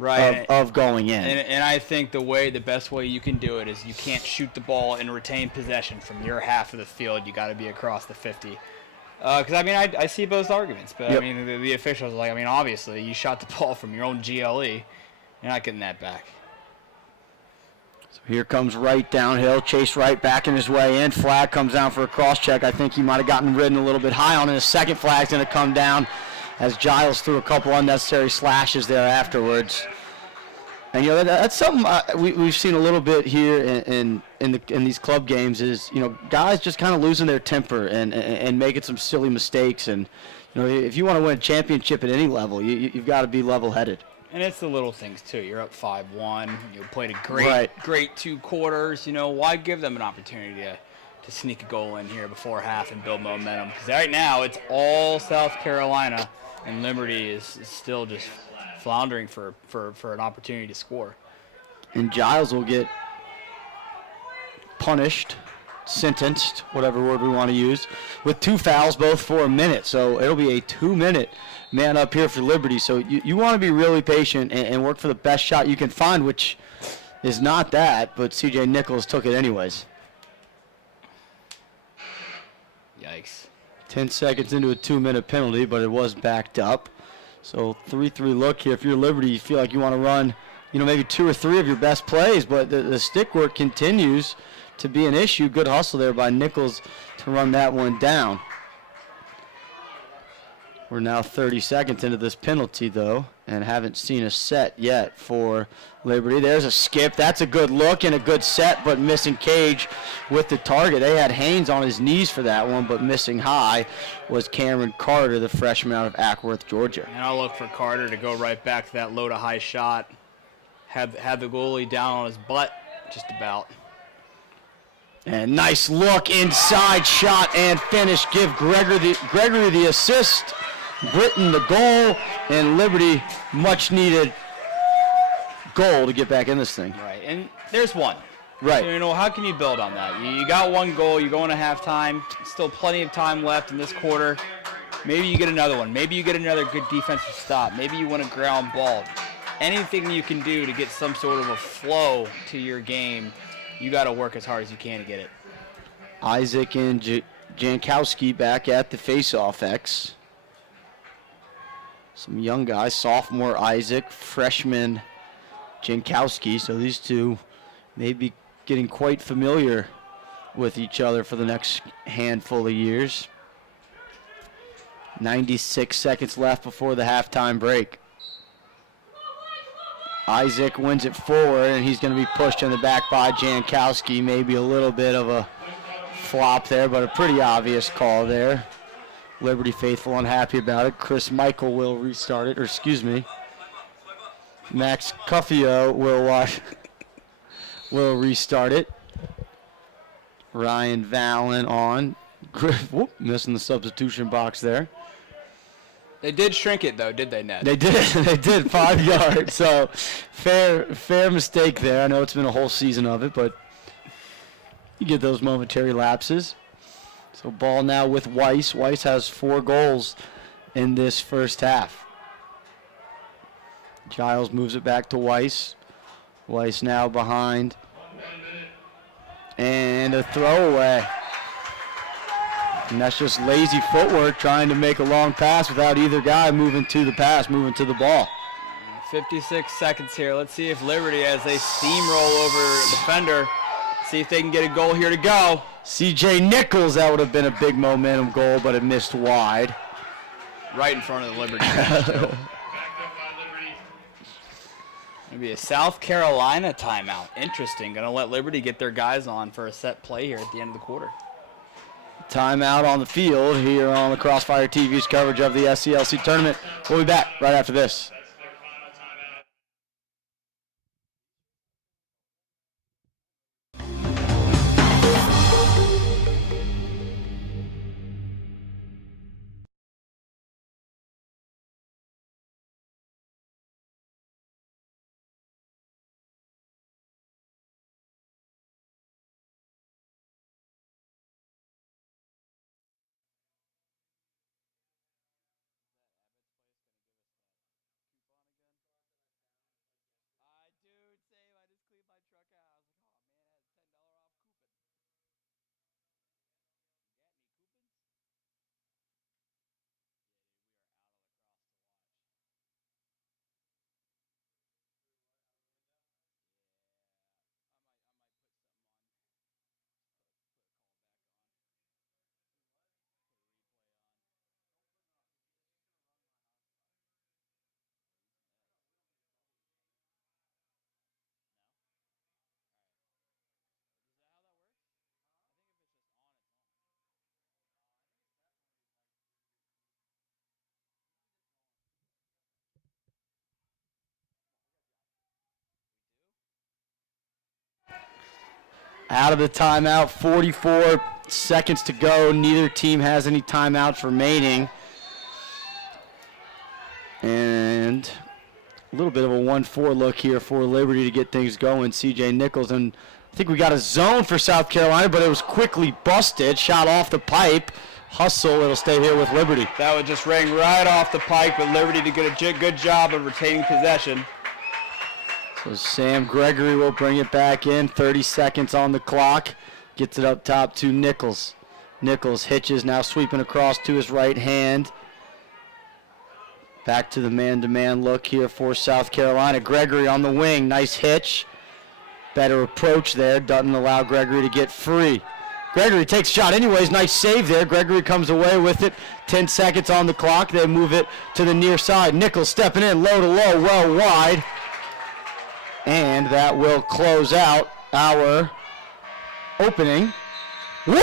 Right. Of going in. And I think the best way you can do it is you can't shoot the ball and retain possession from your half of the field. You got to be across the 50. Because, I see both arguments. But, yep. The officials are like, obviously, you shot the ball from your own GLE. You're not getting that back. So here comes Wright downhill. Chase Wright backing his way in. Flag comes down for a cross check. I think he might have gotten ridden a little bit high on it. The second flag's going to come down as Giles threw a couple unnecessary slashes there afterwards. And that's something we've seen a little bit here in these club games is guys just kind of losing their temper and making some silly mistakes. And if you want to win a championship at any level, you've got to be level-headed. And it's the little things too. You're up 5-1. You played a great 2 quarters. Why give them an opportunity to sneak a goal in here before half and build momentum? Because right now it's all South Carolina. And Liberty is still just floundering for an opportunity to score. And Giles will get punished, sentenced, whatever word we want to use, with 2 fouls, both for a minute. So it'll be a 2-minute man up here for Liberty. So you want to be really patient and work for the best shot you can find, which is not that, but C.J. Nichols took it anyways. Yikes. 10 seconds into a 2-minute penalty, but it was backed up. So 3-3 look here. If you're Liberty, you feel like you want to run, maybe 2 or 3 of your best plays, but the stick work continues to be an issue. Good hustle there by Nichols to run that one down. We're now 30 seconds into this penalty, though, and haven't seen a set yet for Liberty. There's a skip. That's a good look and a good set, but missing Cage with the target. They had Haynes on his knees for that one, but missing high was Cameron Carter, the freshman out of Ackworth, Georgia. And I'll look for Carter to go right back to that low to high shot. Had the goalie down on his butt, just about. And nice look, inside shot and finish. Give Gregory the assist. Britton the goal, and Liberty much needed goal to get back in this thing. Right, and there's one. Right. So, how can you build on that? You got 1 goal, you go into halftime, still plenty of time left in this quarter. Maybe you get another one. Maybe you get another good defensive stop. Maybe you win a ground ball. Anything you can do to get some sort of a flow to your game, you got to work as hard as you can to get it. Isaac and Jankowski back at the faceoff X. Some young guys, sophomore Isaac, freshman Jankowski. So these two may be getting quite familiar with each other for the next handful of years. 96 seconds left before the halftime break. Isaac wins it forward, and he's going to be pushed in the back by Jankowski. Maybe a little bit of a flop there, but a pretty obvious call there. Liberty faithful unhappy about it. Chris Michael will restart it, or excuse me. Max Cuffio will restart it. Ryan Valen on. Whoop, missing the substitution box there. They did shrink it, though, did they, Ned? They did. They did. 5 yards. So fair mistake there. I know it's been a whole season of it, but you get those momentary lapses. So ball now with Weiss. Weiss has 4 goals in this first half. Giles moves it back to Weiss. Weiss now behind. And a throwaway. And that's just lazy footwork, trying to make a long pass without either guy moving to the pass, moving to the ball. 56 seconds here. Let's see if Liberty, as they steamroll over a defender, see if they can get a goal here to go. C.J. Nichols, that would have been a big momentum goal, but it missed wide. Right in front of the Liberty bench, too. Maybe a South Carolina timeout. Interesting. Going to let Liberty get their guys on for a set play here at the end of the quarter. Timeout on the field here on the Crossfire TV's coverage of the SELC tournament. We'll be back right after this. Out of the timeout, 44 seconds to go. Neither team has any timeouts remaining. And a little bit of a 1-4 look here for Liberty to get things going. C.J. Nichols, and I think we got a zone for South Carolina, but it was quickly busted. Shot off the pipe. Hustle, it'll stay here with Liberty. That would just ring right off the pipe, but Liberty to get a good job of retaining possession. So Sam Gregory will bring it back in. 30 seconds on the clock. Gets it up top to Nichols. Nichols hitches, now sweeping across to his right hand. Back to the man-to-man look here for South Carolina. Gregory on the wing. Nice hitch. Better approach there. Doesn't allow Gregory to get free. Gregory takes a shot anyways. Nice save there. Gregory comes away with it. 10 seconds on the clock. They move it to the near side. Nichols stepping in low to low, well wide. And that will close out our opening. Woo!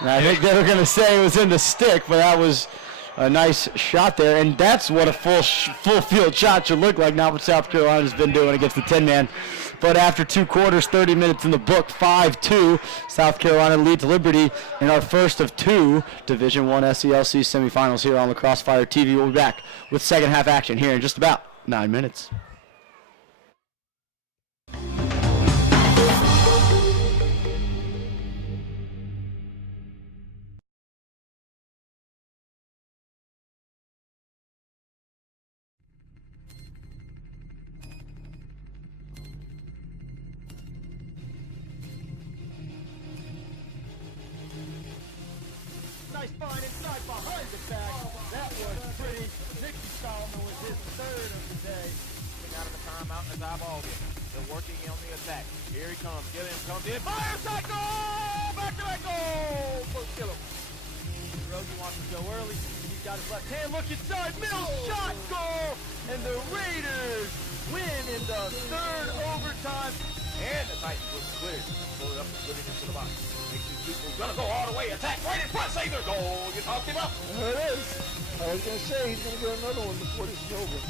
And I think they were going to say it was in the stick, but that was a nice shot there. And that's what a full field shot should look like, not what South Carolina's been doing against the 10-man. But after 2 quarters, 30 minutes in the book, 5-2, South Carolina leads Liberty in our first of 2 Division I SELC semifinals here on the Crossfire TV. We'll be back with second half action here in just about 9 minutes. Nice find inside behind the back. That was pretty. Nicky Solomon with his third of the day. Out of the timeout as I ball game. They're working on the attack. Here he comes. Gilliam comes in. Fire shot goal! Back-to-back goal for Gilliam. Rosen wants to go early. He's got his left hand. Look inside. Mills shot goal. And the Raiders win in the third overtime. And the Titans was cleared. Pull it up and put it into the box. Makes these people gonna go all the way. Attack right in front. Save their goal. You talked him up. There it is. I was going to say he's going to get another one before this is over.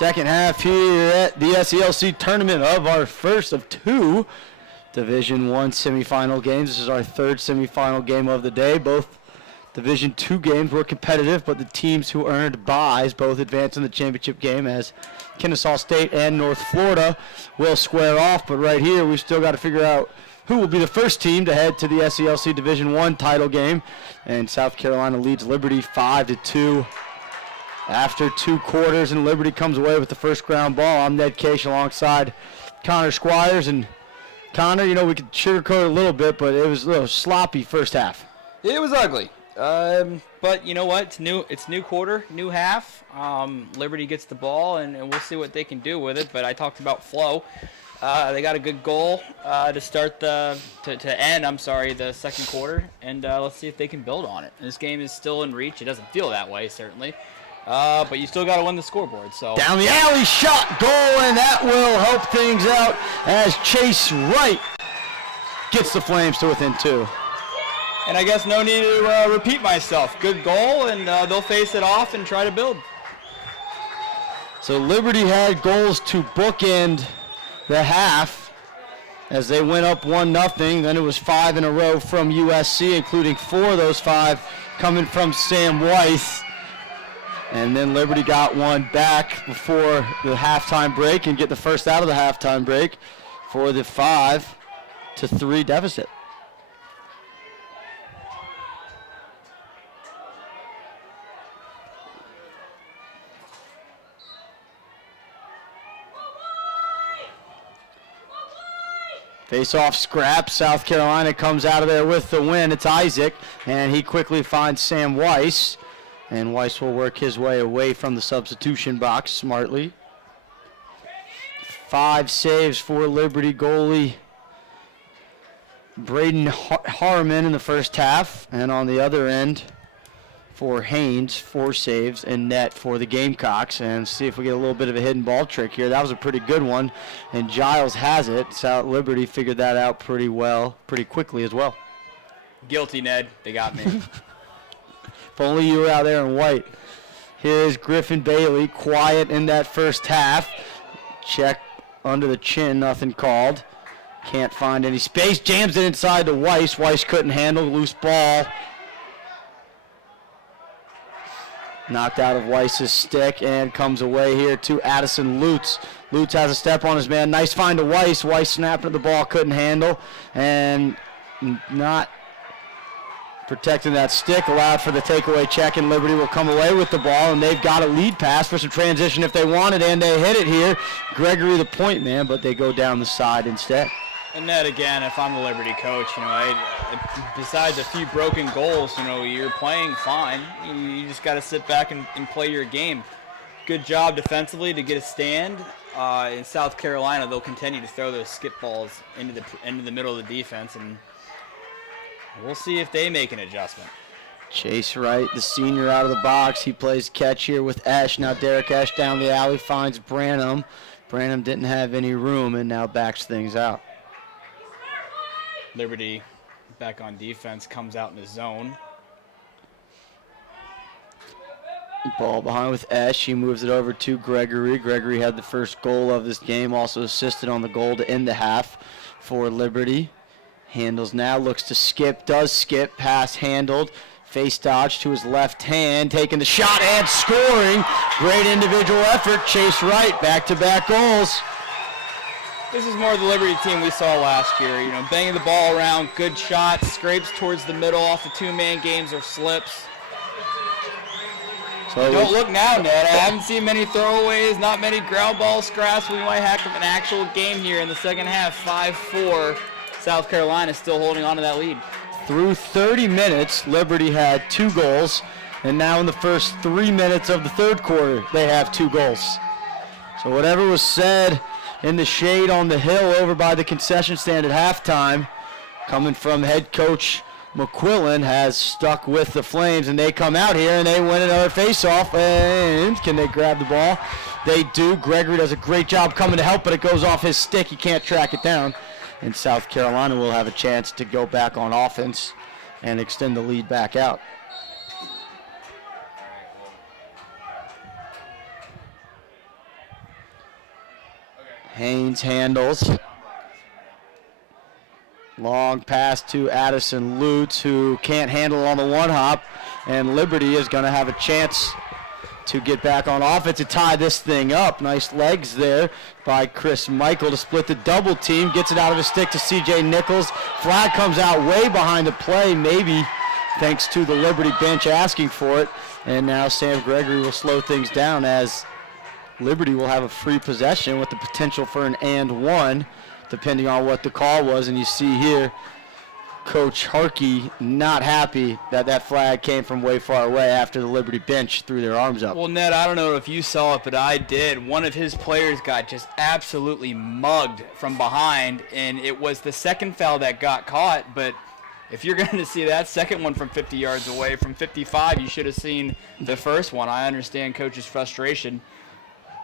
Second half here at the SELC tournament of our first of two Division I semifinal games. This is our third semifinal game of the day. Both Division II games were competitive, but the teams who earned byes both advanced in the championship game, as Kennesaw State and North Florida will square off. But right here, we've still got to figure out who will be the first team to head to the SELC Division I title game. And South Carolina leads Liberty 5-2 after 2 quarters, and Liberty comes away with the first ground ball. I'm Ned Case alongside Connor Squires. And Connor, you know, we could sugarcoat it a little bit, but it was a little sloppy first half. It was ugly. But you know what? It's new quarter, new half. Liberty gets the ball, and we'll see what they can do with it. But I talked about flow. They got a good goal to start to end the second quarter, and let's see if they can build on it. And this game is still in reach. It doesn't feel that way, certainly. But you still got to win the scoreboard. So down the alley, shot, goal, and that will help things out as Chase Wright gets the Flames to within 2. And I guess no need to repeat myself. Good goal, and they'll face it off and try to build. So Liberty had goals to bookend the half as they went up 1-0. Then it was 5 in a row from USC, including 4 of those 5 coming from Sam Weiss. And then Liberty got one back before the halftime break and get the first out of the halftime break for the 5-3 deficit. Face-off scrap. South Carolina comes out of there with the win. It's Isaac, and he quickly finds Sam Weiss. And Weiss will work his way away from the substitution box smartly. 5 saves for Liberty goalie Braden Harmon in the first half. And on the other end for Haynes, 4 saves and net for the Gamecocks. And see if we get a little bit of a hidden ball trick here. That was a pretty good one, and Giles has it. South Liberty figured that out pretty well, pretty quickly as well. Guilty, Ned. They got me. If only you were out there in white. Here's Griffin Bailey, quiet in that first half. Check under the chin, nothing called. Can't find any space. Jams it inside to Weiss. Weiss couldn't handle, loose ball. Knocked out of Weiss's stick and comes away here to Addison Lutz. Lutz has a step on his man. Nice find to Weiss. Weiss snapped at the ball, couldn't handle, and not protecting that stick, allowed for the takeaway check, and Liberty will come away with the ball, and they've got a lead pass for some transition if they want it, and they hit it here. Gregory the point man, but they go down the side instead. And Ned, again, if I'm the Liberty coach, you know, besides a few broken goals, you know, you're playing fine. You just got to sit back and play your game. Good job defensively to get a stand. In South Carolina, they'll continue to throw those skip balls into the middle of the defense, and we'll see if they make an adjustment. Chase Wright, the senior, out of the box. He plays catch here with Esch. Now Derek Esch down the alley finds Branham. Branham didn't have any room and now backs things out. Liberty back on defense, comes out in the zone. Ball behind with Esch. He moves it over to Gregory. Gregory had the first goal of this game, also assisted on the goal to end the half for Liberty. Handles now, looks to skip, does skip, pass handled. Face dodge to his left hand, taking the shot and scoring. Great individual effort. Chase Wright, back-to-back goals. This is more the Liberty team we saw last year. You know, banging the ball around, good shots, scrapes towards the middle off of 2-man games or slips. So don't look now, Ned. I haven't seen many throwaways, not many ground ball scraps. We might have an actual game here in the second half. 5-4. South Carolina still holding on to that lead. Through 30 minutes, Liberty had 2 goals, and now in the first 3 minutes of the third quarter, they have 2 goals. So whatever was said in the shade on the hill over by the concession stand at halftime, coming from head coach McQuillan, has stuck with the Flames, and they come out here and they win another face-off. And can they grab the ball? They do. Gregory does a great job coming to help, but it goes off his stick. He can't track it down. And South Carolina will have a chance to go back on offense and extend the lead back out. Haynes handles. Long pass to Addison Lutz, who can't handle on the one hop, and Liberty is going to have a chance to get back on offense to tie this thing up. Nice legs there by Chris Michael to split the double team. Gets it out of his stick to CJ Nichols. Flag comes out way behind the play, maybe thanks to the Liberty bench asking for it. And now Sam Gregory will slow things down as Liberty will have a free possession with the potential for an and one, depending on what the call was. And you see here, Coach Harkey not happy that that flag came from way far away after the Liberty bench threw their arms up. Well, Ned, I don't know if you saw it, but I did. One of his players got just absolutely mugged from behind, and it was the second foul that got caught. But if you're going to see that second one from 50 yards away, from 55, you should have seen the first one. I understand Coach's frustration.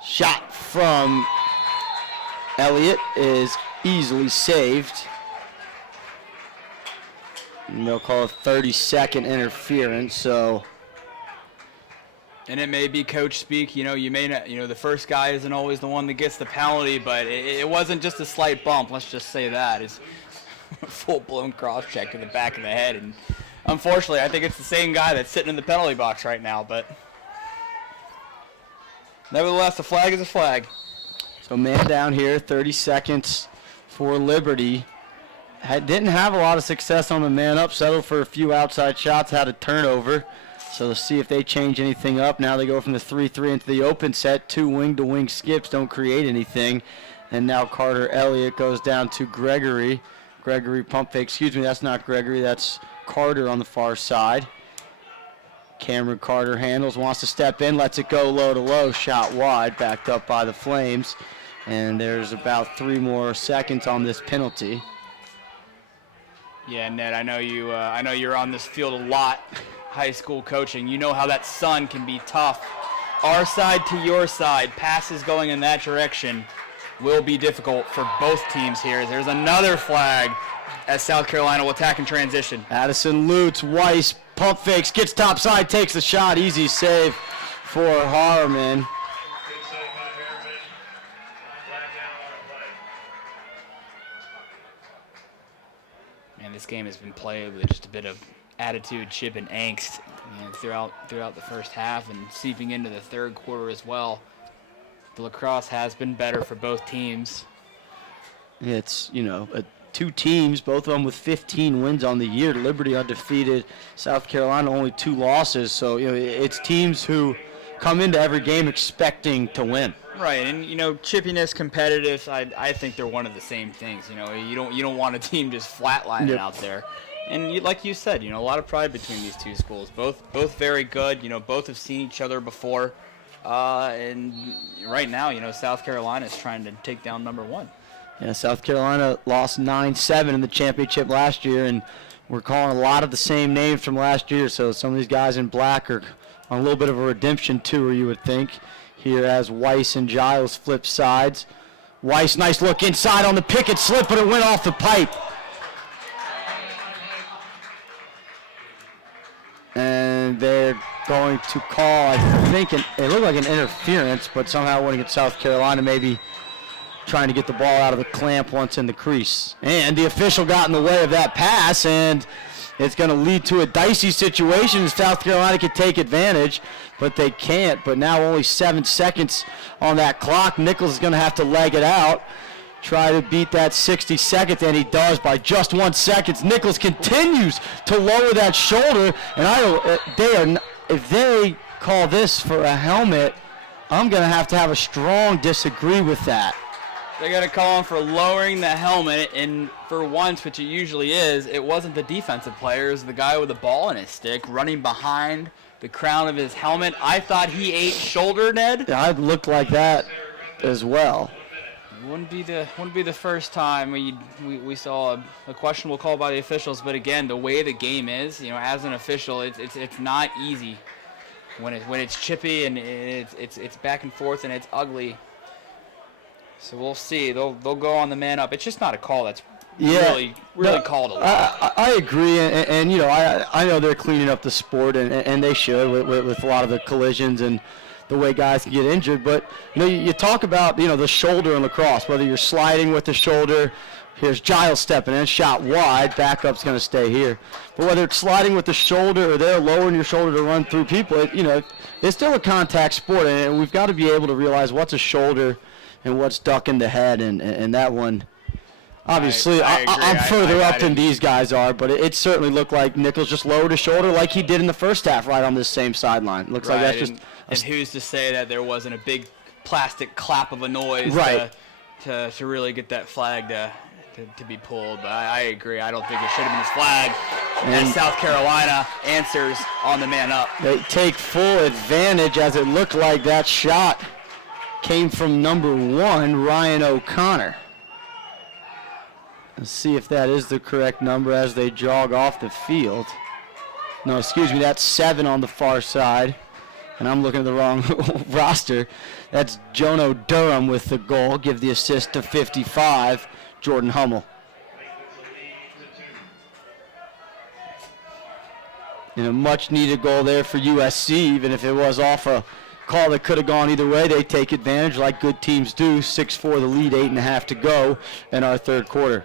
Shot from Elliott is easily saved. And they'll call a 30-second interference, so. And it may be coach speak, you may not, the first guy isn't always the one that gets the penalty, but it wasn't just a slight bump, let's just say that. It's a full-blown cross-check to the back of the head, and unfortunately, I think it's the same guy that's sitting in the penalty box right now, but nevertheless, a flag is a flag. So man down here, 30 seconds for Liberty. Didn't have a lot of success on the man up, settled for a few outside shots, had a turnover. So let's see if they change anything up. Now they go from the 3-3 into the open set. 2 wing-to-wing skips don't create anything. And now Carter Elliott goes down to Gregory. Gregory pump fake. Excuse me, that's not Gregory. That's Carter on the far side. Cameron Carter handles, wants to step in, lets it go low to low. Shot wide, backed up by the Flames. And there's about 3 more seconds on this penalty. Yeah, Ned, I know you're on this field a lot, high school coaching. You know how that sun can be tough. Our side to your side, passes going in that direction will be difficult for both teams here. There's another flag as South Carolina will attack in transition. Addison Lutz, Weiss, pump fakes, gets topside, takes the shot. Easy save for Harmon. Good save by Harriman. Flag down on a play. Man, this game has been played with just a bit of attitude, chip, and angst throughout the first half and seeping into the third quarter as well. The lacrosse has been better for both teams. It's, 2 teams, both of them with 15 wins on the year. Liberty undefeated, South Carolina only 2 losses. So, it's teams who come into every game expecting to win. Right, and chippiness, competitive. I think they're one of the same things. You don't want a team just flatlining out there. And like you said, a lot of pride between these two schools. Both very good. Both have seen each other before. And right now, South Carolina is trying to take down number 1. Yeah, South Carolina lost 9-7 in the championship last year, and we're calling a lot of the same names from last year. So some of these guys in black are on a little bit of a redemption tour, you would think. Here as Weiss and Giles flip sides. Weiss, nice look inside on the picket slip, but it went off the pipe. And they're going to call, I think, it looked like an interference, but somehow went against South Carolina, maybe trying to get the ball out of the clamp once in the crease. And the official got in the way of that pass, and it's going to lead to a dicey situation. South Carolina could take advantage, but they can't. But now only 7 seconds on that clock. Nichols is going to have to leg it out, try to beat that 60 seconds, and he does by just 1 second. Nichols continues to lower that shoulder, and if they call this for a helmet, I'm going to have a strong disagree with that. They got to call him for lowering the helmet, and for once, which it usually is, it wasn't the defensive player. It was the guy with the ball in his stick running behind the crown of his helmet. I thought he ate shoulder, Ned. Yeah, it looked like that as well. Wouldn't be the first time we saw a questionable call by the officials, but again, the way the game is, as an official, it's not easy when it's chippy and it's back and forth and it's ugly. So we'll see. They'll go on the man up. It's just not a call that's really called a lot. I agree, and I know they're cleaning up the sport, and they should with a lot of the collisions and the way guys can get injured. But, you talk about, the shoulder in lacrosse, whether you're sliding with the shoulder. Here's Giles stepping in, shot wide, backup's going to stay here. But whether it's sliding with the shoulder or they're lowering your shoulder to run through people, it's still a contact sport, and we've got to be able to realize what's a shoulder and what's ducking the head, and that one, obviously, I agree. I'm further up than didn't- these guys are, but it certainly looked like Nichols just lowered his shoulder like he did in the first half right on this same sideline. Looks like that's just and who's to say that there wasn't a big plastic clap of a noise Right. to really get that flag to be pulled. But I agree. I don't think it should have been this flag. And South Carolina answers on the man up. They take full advantage as it looked like that shot came from number 1, Ryan O'Connor. Let's see if that is the correct number as they jog off the field. No, excuse me, that's 7 on the far side. And I'm looking at the wrong roster. That's Jono Durham with the goal. Give the assist to 55, Jordan Hummel. And a much-needed goal there for USC, even if it was off a call that could have gone either way. They take advantage like good teams do. 6-4 the lead, 8.5 to go in our third quarter.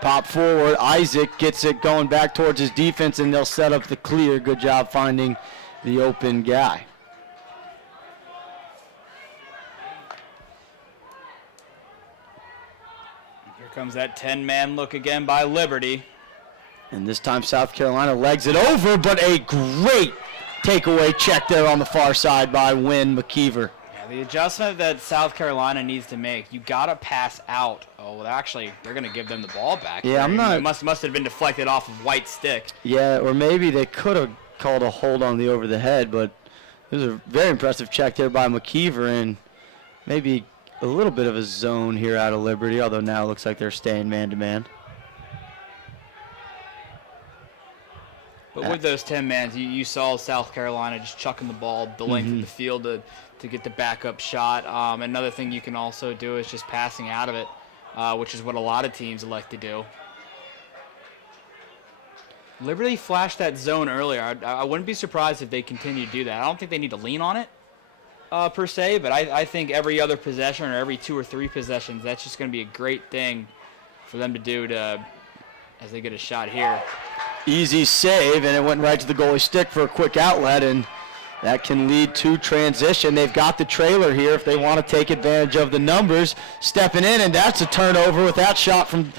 Pop forward, Isaac gets it going back towards his defense, and they'll set up the clear. Good job finding the open guy. Here comes that 10-man look again by Liberty. And this time South Carolina legs it over, but a great takeaway check there on the far side by Wynn McKeever. Yeah, the adjustment that South Carolina needs to make, you got to pass out. Oh, well, actually, they're going to give them the ball back. Yeah, I'm not... It must have been deflected off of White's stick. Yeah, or maybe they could have called a hold on the over the head, but it was a very impressive check there by McKeever, and maybe a little bit of a zone here out of Liberty, although now it looks like they're staying man-to-man. But with those 10-mans, you saw South Carolina just chucking the ball the length of the field to get the backup shot. Another thing you can also do is just passing out of it, which is what a lot of teams like to do. Liberty flashed that zone earlier. I wouldn't be surprised if they continue to do that. I don't think they need to lean on it, per se, but I think every other possession or every 2 or 3 possessions, that's just going to be a great thing for them to do as they get a shot here. Easy save, and it went right to the goalie stick for a quick outlet, and that can lead to transition. They've got the trailer here if they want to take advantage of the numbers. Stepping in, and that's a turnover with that shot from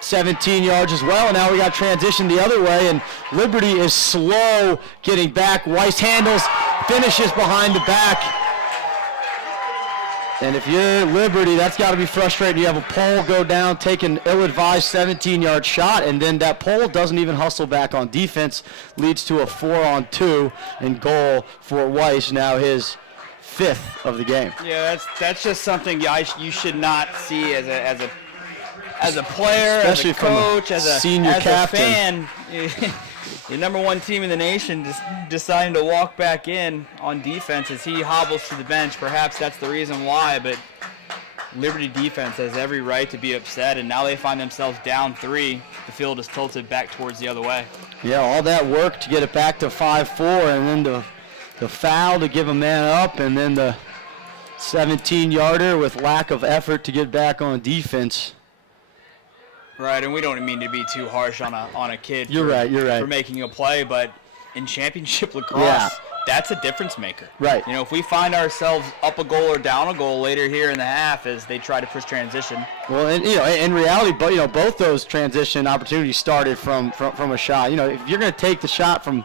17 yards as well. And now we got transition the other way, and Liberty is slow getting back. Weiss handles, finishes behind the back. And if you're Liberty, that's got to be frustrating. You have a pole go down, take an ill-advised 17-yard shot, and then that pole doesn't even hustle back on defense. Leads to a 4-on-2 and goal for Weiss, now his 5th of the game. Yeah, that's just something you should not see as a player, Especially as a coach, from a as a senior captain. A fan. The number 1 team in the nation just deciding to walk back in on defense as he hobbles to the bench. Perhaps that's the reason why, but Liberty defense has every right to be upset, and now they find themselves down 3. The field is tilted back towards the other way. Yeah, all that work to get it back to 5-4, and then the foul to give a man up, and then the 17-yarder with lack of effort to get back on defense. Right, and we don't mean to be too harsh on a kid You're right. for making a play, but in championship lacrosse, that's a difference maker. Right. You know, if we find ourselves up a goal or down a goal later here in the half as they try to push transition. Well, and in reality, both those transition opportunities started from a shot. If you're going to take the shot from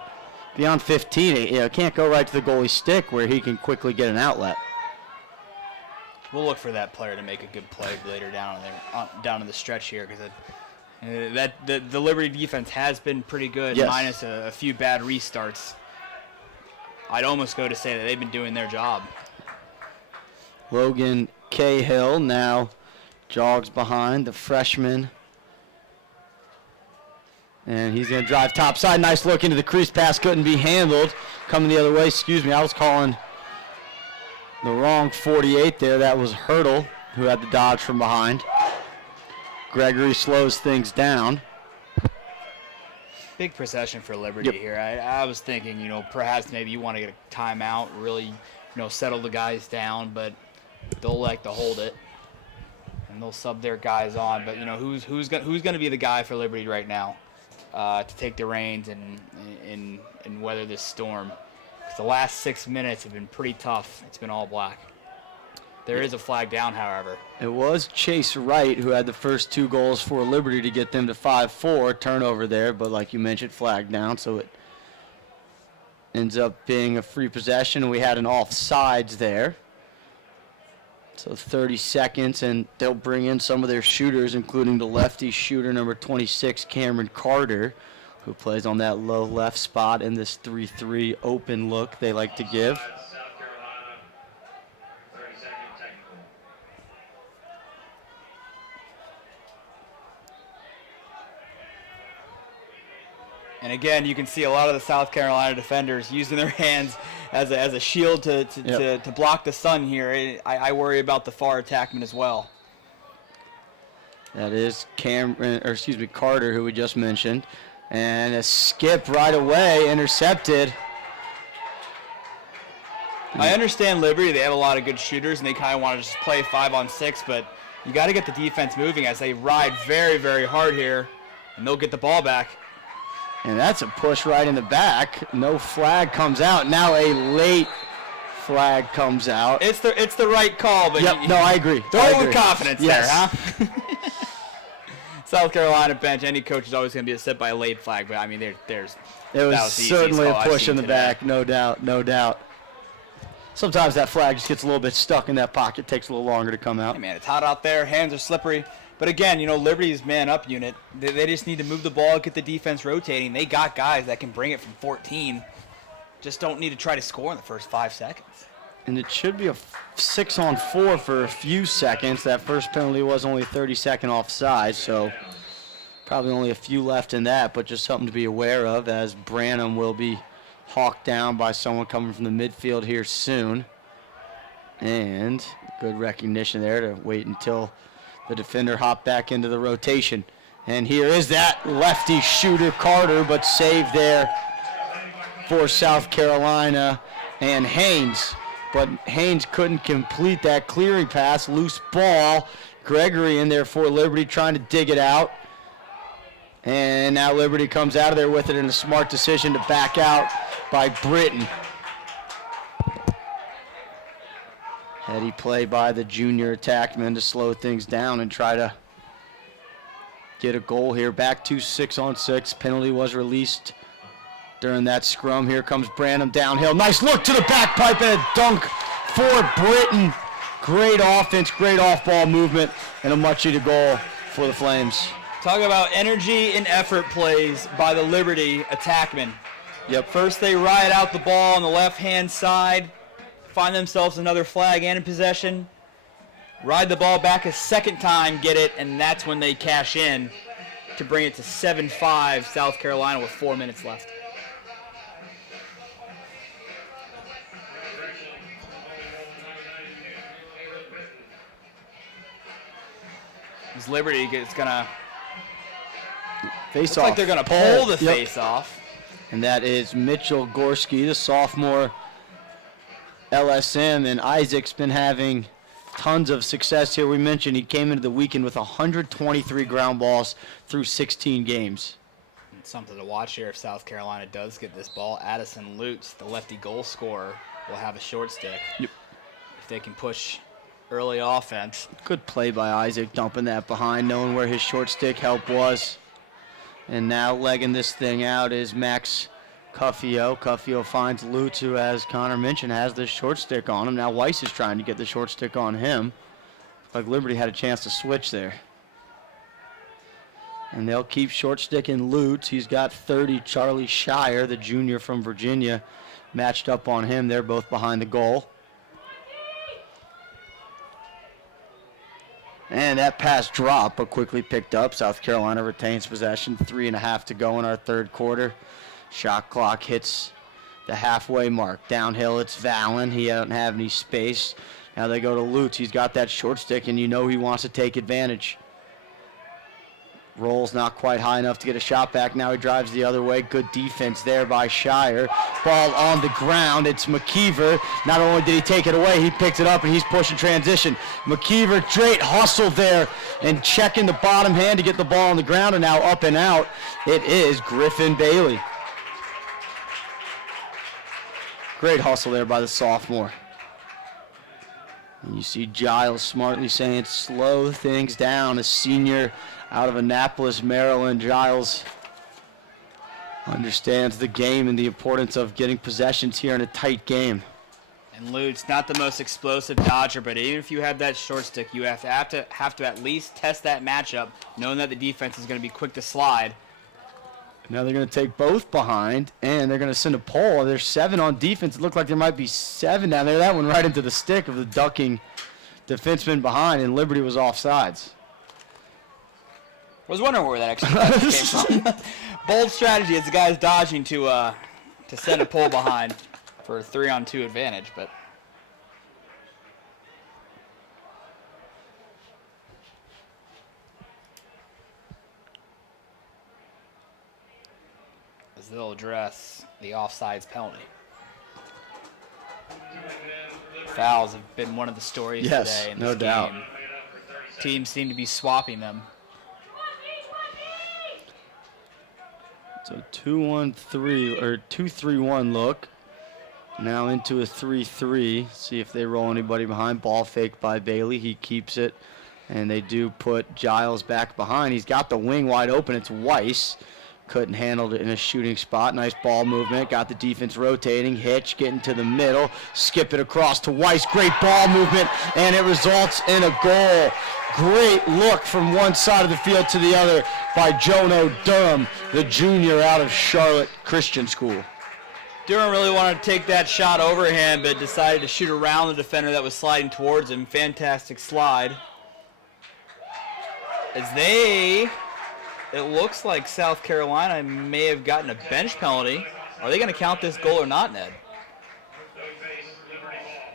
beyond 15, it can't go right to the goalie's stick where he can quickly get an outlet. We'll look for that player to make a good play later down in the stretch here, because the Liberty defense has been pretty good, yes, minus a few bad restarts. I'd almost go to say that they've been doing their job. Logan Cahill now jogs behind the freshman. And he's going to drive topside. Nice look into the crease. Pass couldn't be handled. Coming the other way. Excuse me, I was calling the wrong 48 there. That was Hurdle who had the dodge from behind. Gregory slows things down. Big possession for Liberty here. I was thinking, perhaps maybe you want to get a timeout, really, settle the guys down, but they'll like to hold it, and they'll sub their guys on. But who's going to be the guy for Liberty right now to take the reins and weather this storm? 'Cause the last 6 minutes have been pretty tough. It's been all black. There is a flag down, however. It was Chase Wright who had the first 2 goals for Liberty to get them to 5-4. Turnover there, but like you mentioned, flag down, so it ends up being a free possession. We had an offsides there. So 30 seconds, and they'll bring in some of their shooters, including the lefty shooter, number 26, Cameron Carter, who plays on that low left spot in this 3-3 open look they like to give. South Carolina, 30-second technical. And again, you can see a lot of the South Carolina defenders using their hands as a shield to block the sun here. I worry about the far attackman as well. That is Carter, who we just mentioned. And a skip right away, intercepted. I understand Liberty, they have a lot of good shooters, and they kind of want to just play 5-on-6, but you got to get the defense moving as they ride very, very hard here, and they'll get the ball back. And that's a push right in the back. No flag comes out. Now a late flag comes out. It's the right call, but I agree. Throw with confidence yes. there, huh? South Carolina bench, any coach is always going to be upset by a late flag, but I mean, It was certainly a push in the back, no doubt. Sometimes that flag just gets a little bit stuck in that pocket, takes a little longer to come out. Hey man, it's hot out there, hands are slippery. But again, Liberty's man-up unit, they just need to move the ball, get the defense rotating. They got guys that can bring it from 14. Just don't need to try to score in the first 5 seconds. And it should be a 6-on-4 for a few seconds. That first penalty was only 30-second offside, so probably only a few left in that, but just something to be aware of as Branham will be hawked down by someone coming from the midfield here soon. And good recognition there to wait until the defender hopped back into the rotation. And here is that lefty shooter, Carter, but saved there for South Carolina and Haynes. But Haynes couldn't complete that clearing pass. Loose ball. Gregory in there for Liberty trying to dig it out. And now Liberty comes out of there with it in a smart decision to back out by Britton. Heady play by the junior attackman to slow things down and try to get a goal here. Back to 6-on-6. Penalty was released during that scrum. Here comes Branham downhill. Nice look to the back pipe and a dunk for Britton. Great offense, great off-ball movement, and a much-needed goal for the Flames. Talk about energy and effort plays by the Liberty attackmen. Yep. First they ride out the ball on the left-hand side, find themselves another flag and in possession, ride the ball back a second time, get it, and that's when they cash in to bring it to 7-5 South Carolina with 4 minutes left. As Liberty is gonna face looks off. like they're gonna pull the face off. And that is Mitchell Gorski, the sophomore LSM, and Isaac's been having tons of success here. We mentioned he came into the weekend with 123 ground balls through 16 games. It's something to watch here if South Carolina does get this ball. Addison Lutz, the lefty goal scorer, will have a short stick. Yep. If they can push early offense. Good play by Isaac, dumping that behind, knowing where his short stick help was. And now legging this thing out is Max Cuffio. Cuffio finds Lutz, who, as Connor mentioned, has this short stick on him. Now Weiss is trying to get the short stick on him. Looks like Liberty had a chance to switch there. And they'll keep short sticking Lutz. He's got 30. Charlie Shire, the junior from Virginia, matched up on him. They're both behind the goal. And that pass dropped, but quickly picked up. South Carolina retains possession. 3.5 to go in our third quarter. Shot clock hits the halfway mark. Downhill, it's Valen. He doesn't have any space. Now they go to Lutz. He's got that short stick, and you know he wants to take advantage. Rolls not quite high enough to get a shot back. Now he drives the other way. Good defense there by Shire. Ball on the ground. It's McKeever. Not only did he take it away, he picked it up and he's pushing transition. McKeever, great hustle there and checking the bottom hand to get the ball on the ground, and now up and out. It is Griffin Bailey. Great hustle there by the sophomore. And you see Giles smartly saying slow things down. A senior out of Annapolis, Maryland. Giles understands the game and the importance of getting possessions here in a tight game. And Lude's not the most explosive dodger, but even if you have that short stick, you have to at least test that matchup, knowing that the defense is going to be quick to slide. Now they're going to take both behind, and they're going to send a pull. There's 7 on defense. It looked like there might be 7 down there. That one right into the stick of the ducking defenseman behind, and Liberty was offsides. I was wondering where that actually came from. Bold strategy as the guy's dodging to send a pull behind for a 3-on-2 advantage, but as they'll address the offsides penalty. Fouls have been one of the stories today in this no doubt. game. Teams seem to be swapping them. So 2-1-3 or 2-3-1 look. Now into a 3-3. See if they roll anybody behind. Ball fake by Bailey. He keeps it. And they do put Giles back behind. He's got the wing wide open. It's Weiss. Couldn't handle it in a shooting spot. Nice ball movement. Got the defense rotating. Hitch getting to the middle. Skip it across to Weiss. Great ball movement. And it results in a goal. Great look from one side of the field to the other by Jono Durham, the junior out of Charlotte Christian School. Durham really wanted to take that shot overhand, but decided to shoot around the defender that was sliding towards him. Fantastic slide. It looks like South Carolina may have gotten a bench penalty. Are they going to count this goal or not, Ned?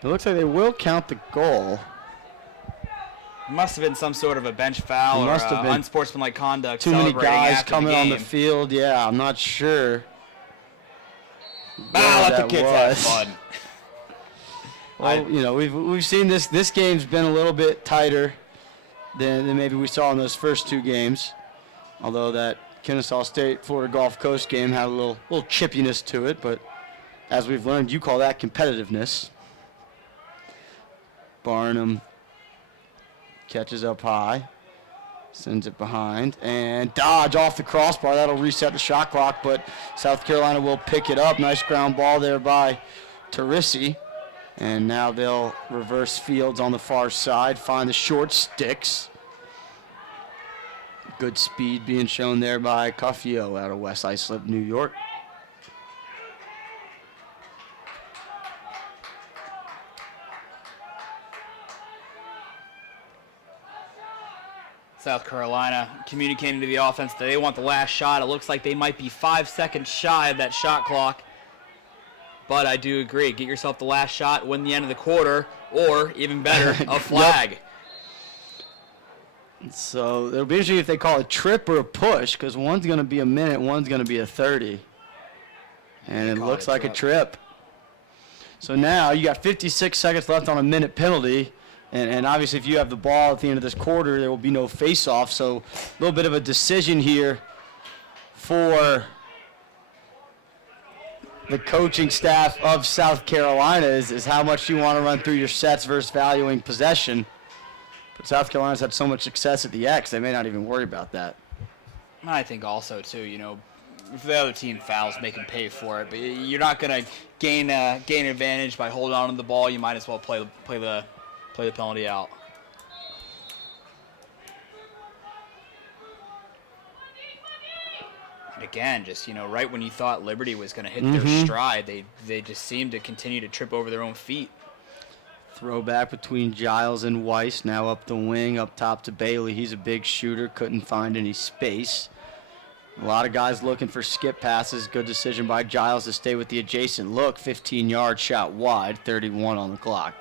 It looks like they will count the goal. It must have been some sort of a bench foul or unsportsmanlike conduct. Too many guys after coming the on the game. field. Yeah, I'm not sure. Let the kids have fun. Well, you know, we've seen this game's been a little bit tighter than maybe we saw in those first 2 games. Although that Kennesaw State Florida Gulf Coast game had a little chippiness to it, but as we've learned, you call that competitiveness. Barnum catches up high, sends it behind, and dodge off the crossbar. That'll reset the shot clock, but South Carolina will pick it up. Nice ground ball there by Teresi. And now they'll reverse fields on the far side, find the short sticks. Good speed being shown there by Cuffio out of West Islip, New York. South Carolina communicating to the offense that they want the last shot. It looks like they might be 5 seconds shy of that shot clock. But I do agree. Get yourself the last shot, win the end of the quarter, or, even better, a flag. Yep. So it'll be interesting if they call a trip or a push, because one's going to be a minute, one's going to be a 30. And it looks like a trip. So now you got 56 seconds left on a minute penalty. And obviously if you have the ball at the end of this quarter, there will be no face-off. So a little bit of a decision here for the coaching staff of South Carolina is how much you want to run through your sets versus valuing possession. But South Carolina's had so much success at the X, they may not even worry about that. I think also, too, you know, if the other team fouls, make them pay for it. But you're not going to gain advantage by holding on to the ball. You might as well play the penalty out. And again, just, you know, right when you thought Liberty was going to hit their stride, they just seemed to continue to trip over their own feet. Throwback between Giles and Weiss, now up the wing, up top to Bailey. He's a big shooter, couldn't find any space. A lot of guys looking for skip passes. Good decision by Giles to stay with the adjacent look. 15-yard shot wide, 31 on the clock.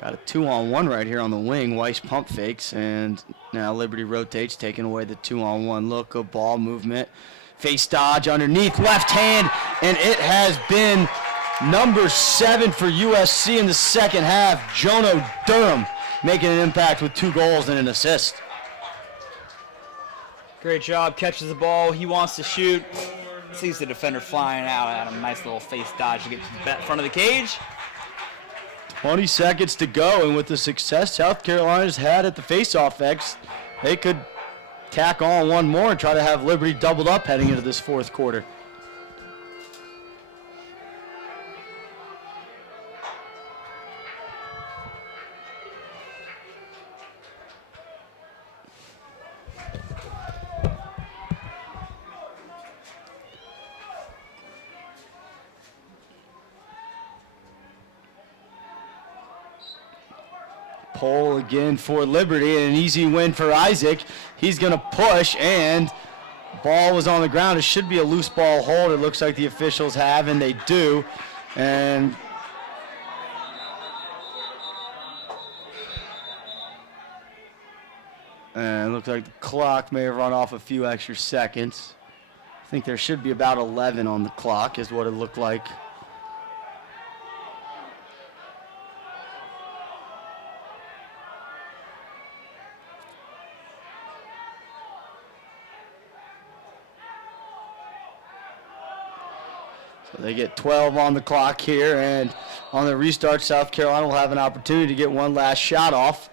Got a 2-on-1 right here on the wing. Weiss pump fakes, and now Liberty rotates, taking away the 2-on-1 look. Good ball movement. Face dodge underneath, left hand, and it has been number 7 for USC in the second half. Jono Durham making an impact with 2 goals and an assist. Great job, catches the ball. He wants to shoot. Sees the defender flying out at him. Nice little face dodge to get to the front of the cage. 20 seconds to go, and with the success South Carolina's had at the face-off X, they could tack on one more and try to have Liberty doubled up heading into this fourth quarter. Pole again for Liberty, and an easy win for Isaac. He's going to push, and ball was on the ground. It should be a loose ball hold. It looks like the officials have, and they do. And it looks like the clock may have run off a few extra seconds. I think there should be about 11 on the clock is what it looked like. They get 12 on the clock here, and on the restart, South Carolina will have an opportunity to get one last shot off.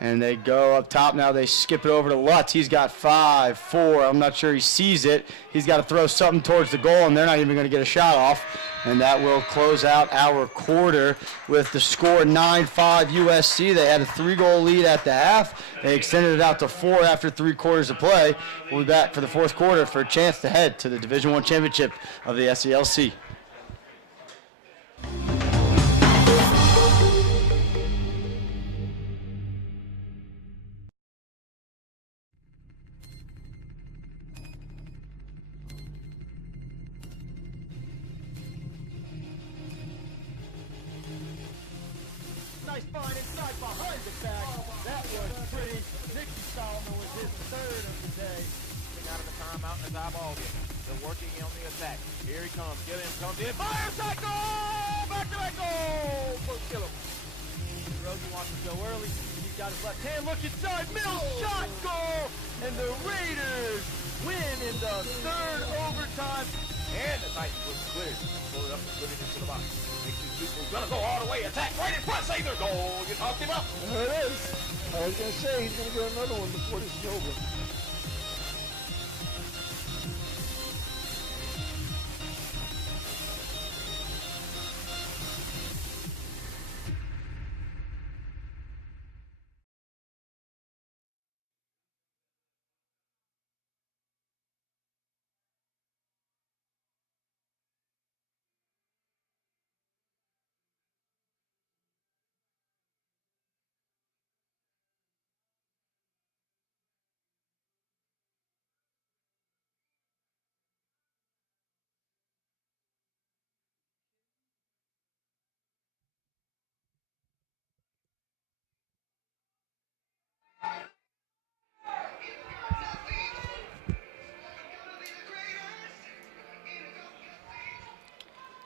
And they go up top now. They skip it over to Lutz. He's got 5, 4. I'm not sure he sees it. He's got to throw something towards the goal, and they're not even going to get a shot off. And that will close out our quarter with the score 9-5 USC. They had a 3-goal lead at the half. They extended it out to 4 after 3 quarters of play. We'll be back for the fourth quarter for a chance to head to the Division I championship of the SELC. Nice find inside behind the back. That was pretty. Nicky Solomon was his 3rd of the day. Out of the timeout in his eyeball game. They're working on the attack. Here he comes. Get him. Comes in. Fire shot. Goal! Back-to-back goal! First kill him. Rosen wants to go early. He's got his left hand. Look inside. Mills shot goal. And the Raiders win in the 3rd overtime. And the Titans was cleared. Pull it up and put it into the box. Makes these people gonna go all the way. Attack right in front. Save their goal. You talked him up. There it is. I was going to say he's going to get another one before this is over.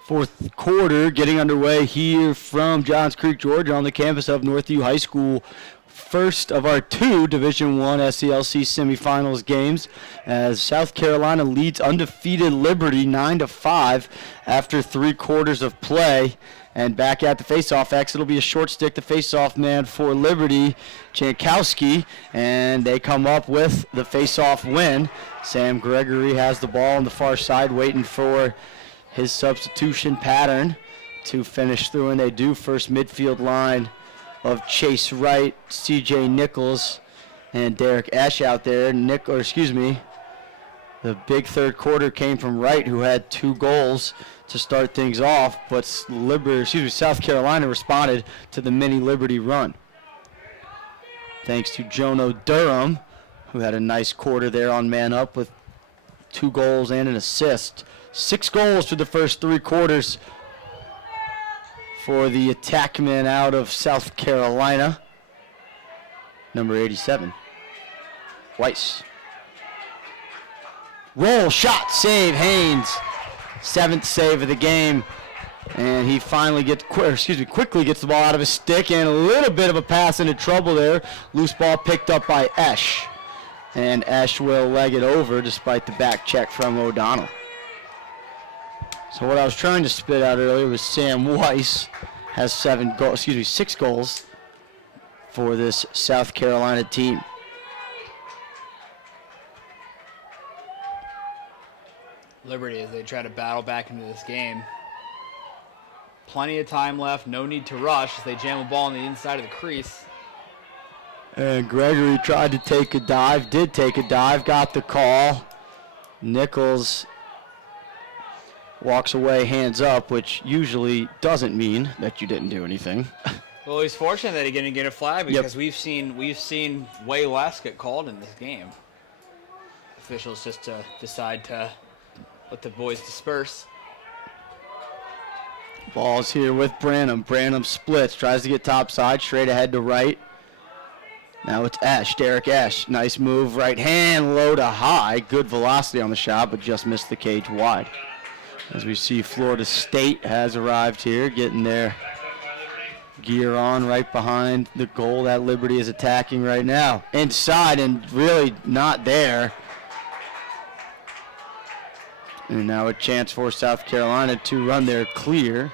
Fourth quarter getting underway here from Johns Creek, Georgia, on the campus of Northview High School. First of our 2 Division I SELC semifinals games, as South Carolina leads undefeated Liberty 9-5 after 3 quarters of play. And back at the faceoff X, it'll be a short stick, the faceoff man for Liberty, Jankowski, and they come up with the faceoff win. Sam Gregory has the ball on the far side, waiting for his substitution pattern to finish through, and they do. First midfield line of Chase Wright, CJ Nichols, and Derek Esch out there. The big third quarter came from Wright, who had 2 goals to start things off, but South Carolina responded to the mini Liberty run. Thanks to Jono Durham, who had a nice quarter there on man up with 2 goals and an assist. 6 goals through the first 3 quarters for the attackman out of South Carolina, number 87, Weiss. Roll, shot, save, Haynes. 7th save of the game. And he finally quickly gets the ball out of his stick, and a little bit of a pass into trouble there. Loose ball picked up by Esch. And Esch will leg it over despite the back check from O'Donnell. So what I was trying to spit out earlier was Sam Weiss has 6 goals for this South Carolina team. Liberty, as they try to battle back into this game. Plenty of time left, no need to rush as they jam a ball on the inside of the crease. And Gregory tried to take a dive, got the call. Nichols walks away hands up, which usually doesn't mean that you didn't do anything. Well, he's fortunate that he didn't get a flag because we've seen way less get called in this game. Officials just decide to let the boys disperse. Ball's here with Branham. Branham splits, tries to get topside, straight ahead to right. Now it's Esch, Derek Esch. Nice move, right hand, low to high. Good velocity on the shot, but just missed the cage wide. As we see, Florida State has arrived here, getting their gear on right behind the goal that Liberty is attacking right now. Inside and really not there. And now a chance for South Carolina to run their clear.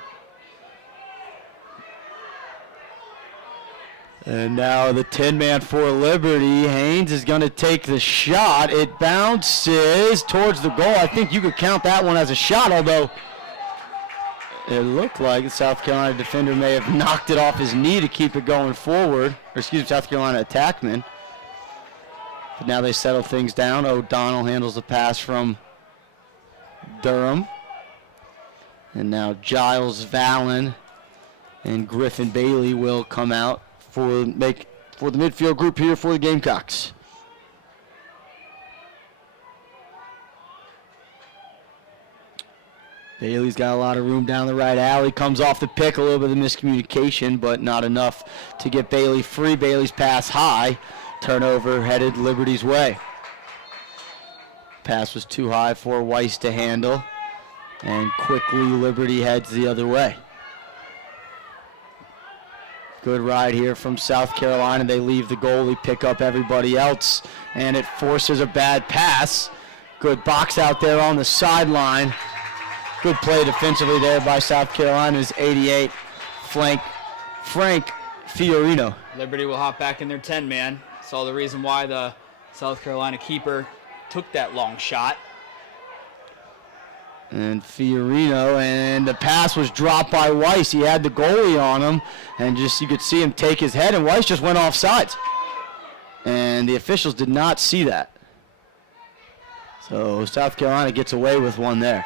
And now the 10-man for Liberty. Haynes is going to take the shot. It bounces towards the goal. I think you could count that one as a shot, although it looked like the South Carolina defender may have knocked it off his knee to keep it going forward. Or excuse me, South Carolina attackman. But now they settle things down. O'Donnell handles the pass from Durham. And now Giles Vallon and Griffin Bailey will come out for the midfield group here for the Gamecocks. Bailey's got a lot of room down the right alley. Comes off the pick, a little bit of miscommunication, but not enough to get Bailey free. Bailey's pass high. Turnover headed Liberty's way. Pass was too high for Weiss to handle. And quickly Liberty heads the other way. Good ride here from South Carolina. They leave the goalie, pick up everybody else, and it forces a bad pass. Good box out there on the sideline. Good play defensively there by South Carolina's 88 Frank Fiorino. Liberty will hop back in their 10-man. Saw the reason why the South Carolina keeper took that long shot. And Fiorino, and the pass was dropped by Weiss. He had the goalie on him, and just you could see him take his head, and Weiss just went off sides. And the officials did not see that. So South Carolina gets away with one there.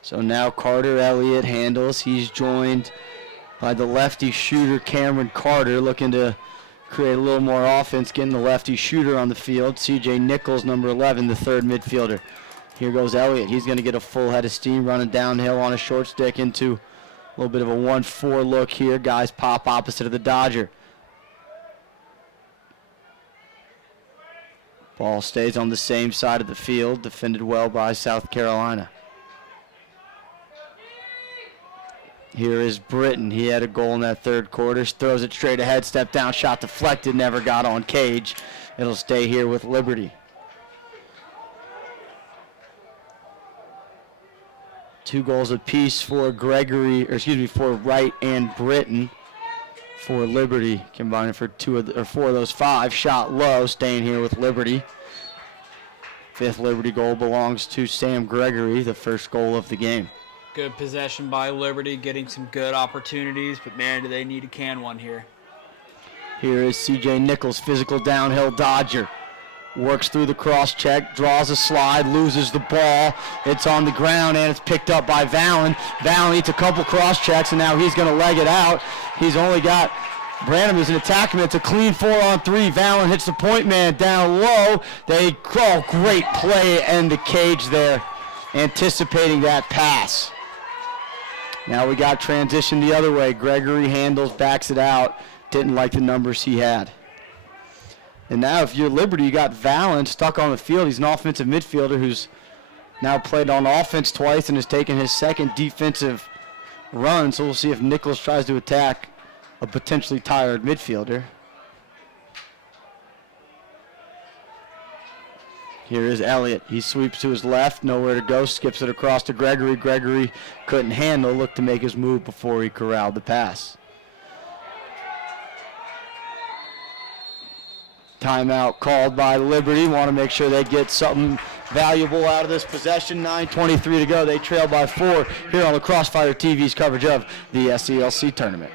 So now Carter Elliott handles. He's joined by the lefty shooter Cameron Carter, looking to create a little more offense, getting the lefty shooter on the field. CJ Nichols, number 11, the third midfielder. Here goes Elliott. He's going to get a full head of steam running downhill on a short stick into a little bit of a 1-4 look here. Guys pop opposite of the Dodger. Ball stays on the same side of the field, defended well by South Carolina. Here is Britton. He had a goal in that third quarter. Throws it straight ahead. Step down. Shot deflected. Never got on cage. It'll stay here with Liberty. 2 goals apiece for for Wright and Britton for Liberty. Combining for 4 of those 5. Shot low. Staying here with Liberty. 5th Liberty goal belongs to Sam Gregory, the first goal of the game. Good possession by Liberty, getting some good opportunities, but man, do they need to can one here. Here is CJ Nichols, physical downhill Dodger. Works through the cross check, draws a slide, loses the ball. It's on the ground, and it's picked up by Vallon. Vallon eats a couple cross checks, and now he's going to leg it out. He's only got Branham is an attacker. It's a clean 4-on-3. Valen hits the point man down low. They call great play and the cage there, anticipating that pass. Now we got transition the other way. Gregory handles, backs it out. Didn't like the numbers he had. And now if you're Liberty, you got Valen stuck on the field. He's an offensive midfielder who's now played on offense twice and has taken his second defensive run. So we'll see if Nichols tries to attack a potentially tired midfielder. Here is Elliott. He sweeps to his left, nowhere to go, skips it across to Gregory. Gregory couldn't handle, looked to make his move before he corralled the pass. Timeout called by Liberty. Want to make sure they get something valuable out of this possession. 9:23 to go. They trail by 4 here on the Crossfire TV's coverage of the SELC tournament.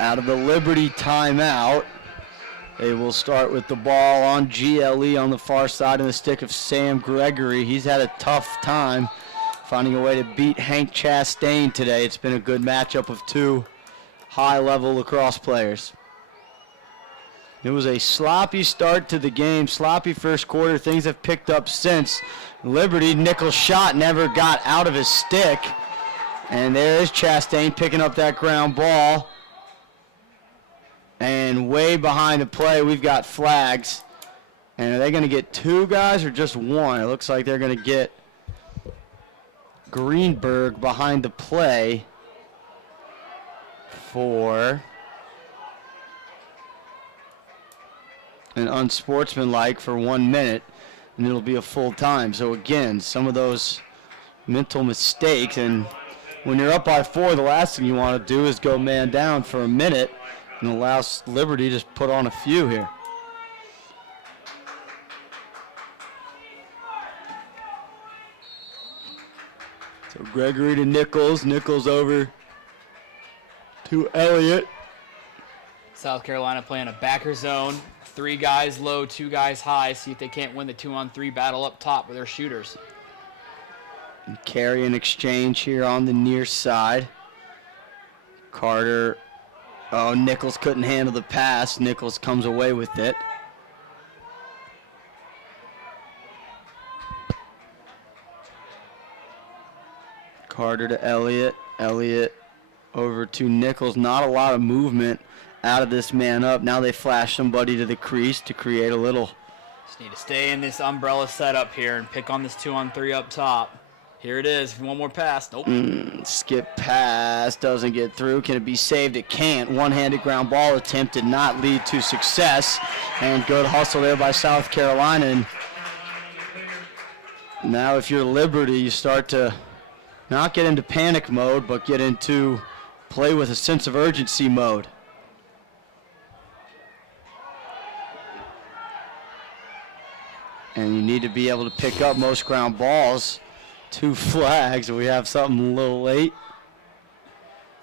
Out of the Liberty timeout, they will start with the ball on GLE on the far side in the stick of Sam Gregory. He's had a tough time finding a way to beat Hank Chastain today. It's been a good matchup of two high-level lacrosse players. It was a sloppy start to the game, sloppy first quarter. Things have picked up since. Liberty, Nichols' shot never got out of his stick. And there is Chastain picking up that ground ball. And way behind the play, we've got flags. And are they going to get two guys or just one? It looks like they're going to get Greenberg behind the play for an unsportsmanlike for 1 minute, and it'll be a full time. So again, some of those mental mistakes, and when you're up by 4, the last thing you want to do is go man down for a minute and allow Liberty to put on a few here. So Gregory to Nichols, Nichols over to Elliott. South Carolina playing a backer zone. 3 guys low, 2 guys high. See if they can't win the 2-on-3 battle up top with their shooters. And carry an exchange here on the near side. Carter, oh, Nichols couldn't handle the pass. Nichols comes away with it. Carter to Elliott. Elliott over to Nichols. Not a lot of movement out of this man up. Now they flash somebody to the crease to create a little. Just need to stay in this umbrella setup here and pick on this 2-on-3 up top. Here it is. One more pass. Nope. Skip pass. Doesn't get through. Can it be saved? It can't. One-handed ground ball attempt did not lead to success. And good hustle there by South Carolina. And now if you're Liberty, you start to not get into panic mode, but get into play with a sense of urgency mode. And you need need to be able to pick up most ground balls. 2 flags. We have something a little late.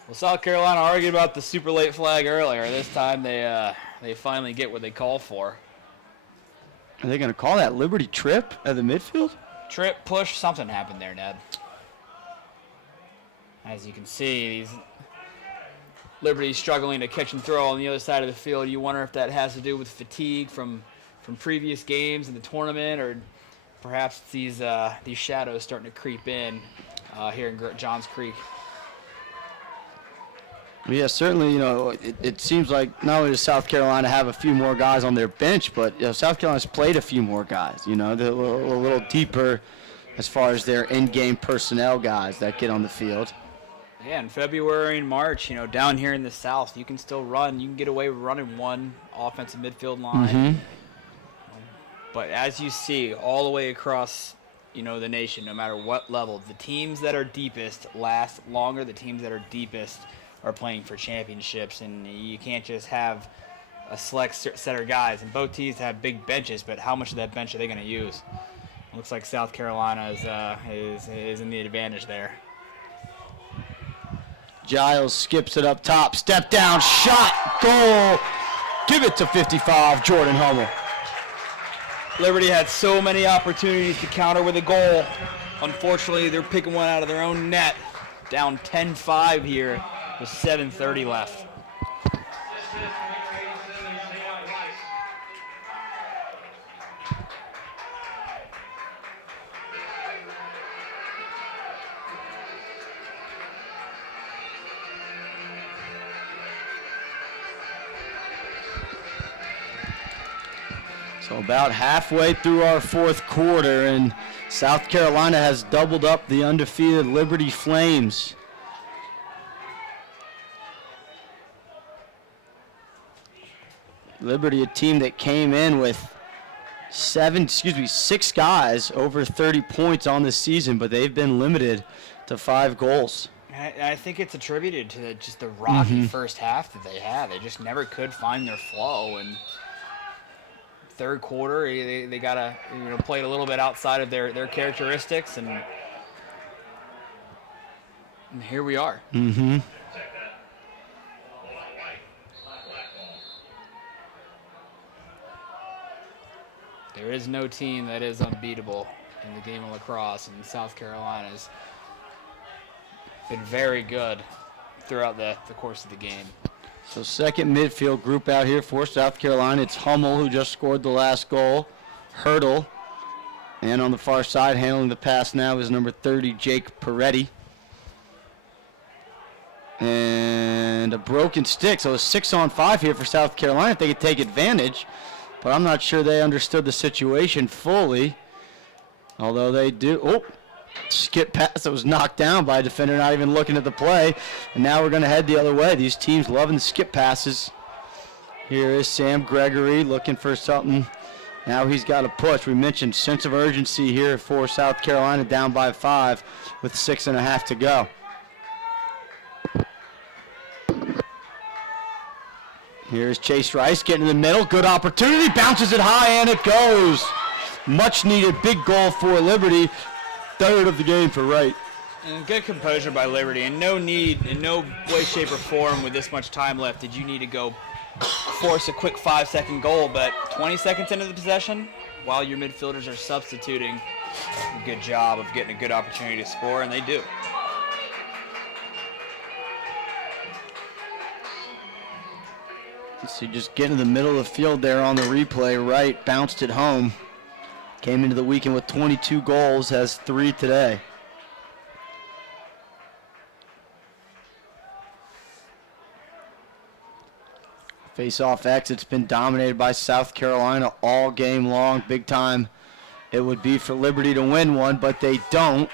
Well, South Carolina argued about the super late flag earlier. This time they finally get what they call for. Are they going to call that Liberty trip at the midfield? Trip, push, something happened there, Ned. As you can see, Liberty struggling to catch and throw on the other side of the field. You wonder if that has to do with fatigue from previous games in the tournament, or perhaps these shadows starting to creep in here in Johns Creek. Yeah, certainly, it seems like not only does South Carolina have a few more guys on their bench, but South Carolina's played a few more guys. They're a little deeper as far as their in-game personnel guys that get on the field. Yeah, in February and March, down here in the South, you can still run. You can get away with running one offensive midfield line. Mm-hmm. But as you see all the way across, the nation, no matter what level, the teams that are deepest last longer. The teams that are deepest are playing for championships, and you can't just have a select set of guys. And both teams have big benches, but how much of that bench are they going to use? It looks like South Carolina is in the advantage there. Giles skips it up top, step down, shot, goal. Give it to 55, Jordan Hummel. Liberty had so many opportunities to counter with a goal. Unfortunately, they're picking one out of their own net. Down 10-5 here with 7:30 left. So about halfway through our 4th quarter, and South Carolina has doubled up the undefeated Liberty Flames. Liberty, a team that came in with 6 guys over 30 points on the season, but they've been limited to 5 goals. I think it's attributed to just the rocky first half that they had. They just never could find their flow, and third quarter they gotta play it a little bit outside of their characteristics, and here we are. Mm-hmm. There is no team that is unbeatable in the game of lacrosse, and South Carolina's been very good throughout the course of the game. So second midfield group out here for South Carolina. It's Hummel, who just scored the last goal. Hurdle. And on the far side, handling the pass now is number 30, Jake Peretti. And a broken stick. So a 6-on-5 here for South Carolina if they could take advantage. But I'm not sure they understood the situation fully. Although they do. Oh, skip pass that was knocked down by a defender, not even looking at the play. And now we're going to head the other way. These teams loving the skip passes. Here is Sam Gregory looking for something. Now he's got a push. We mentioned sense of urgency here for South Carolina, down by 5 with 6.5 to go. Here's Chase Rice getting in the middle. Good opportunity. Bounces it high, and it goes. Much needed big goal for Liberty. Third of the game for Wright. And good composure by Liberty, and no need, in no way, shape, or form with this much time left did you need to go force a quick 5-second goal, but 20 seconds into the possession, while your midfielders are substituting, a good job of getting a good opportunity to score, and they do. So just get in the middle of the field there on the replay. Wright bounced it home. Came into the weekend with 22 goals, has 3 today. Face-off exit's been dominated by South Carolina all game long. Big time it would be for Liberty to win one, but they don't.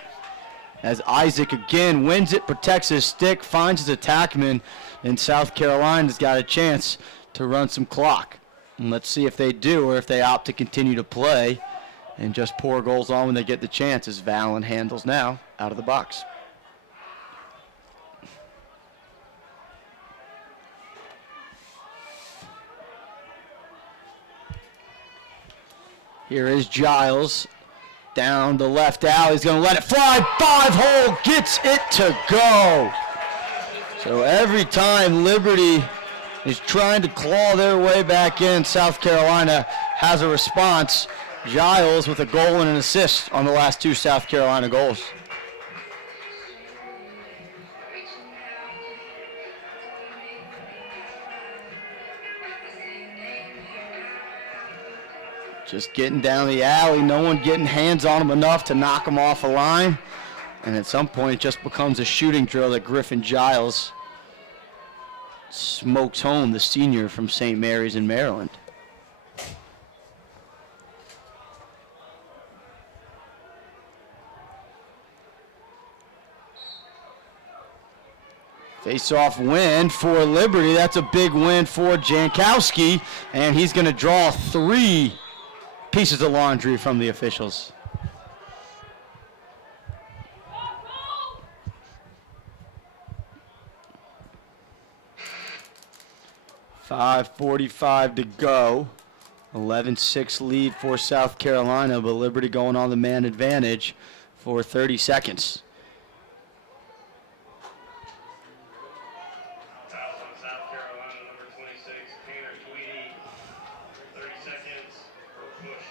As Isaac again wins it, protects his stick, finds his attackman, and South Carolina's got a chance to run some clock. And let's see if they do, or if they opt to continue to play and just pour goals on when they get the chance, as Valen handles now out of the box. Here is Giles. Down the left alley. He's going to let it fly. 5-hole. Gets it to go. So every time Liberty is trying to claw their way back in, South Carolina has a response. Giles with a goal and an assist on the last 2 South Carolina goals. Just getting down the alley, no one getting hands on him enough to knock him off a line. And at some point, it just becomes a shooting drill that Griffin Giles smokes home, the senior from St. Mary's in Maryland. Face-off win for Liberty. That's a big win for Jankowski, and he's going to draw 3 pieces of laundry from the officials. .5:45 to go. 11-6 lead for South Carolina, but Liberty going on the man advantage for 30 seconds. Foul on South Carolina, number 26, Tanner Tweedy. 30 seconds, or push.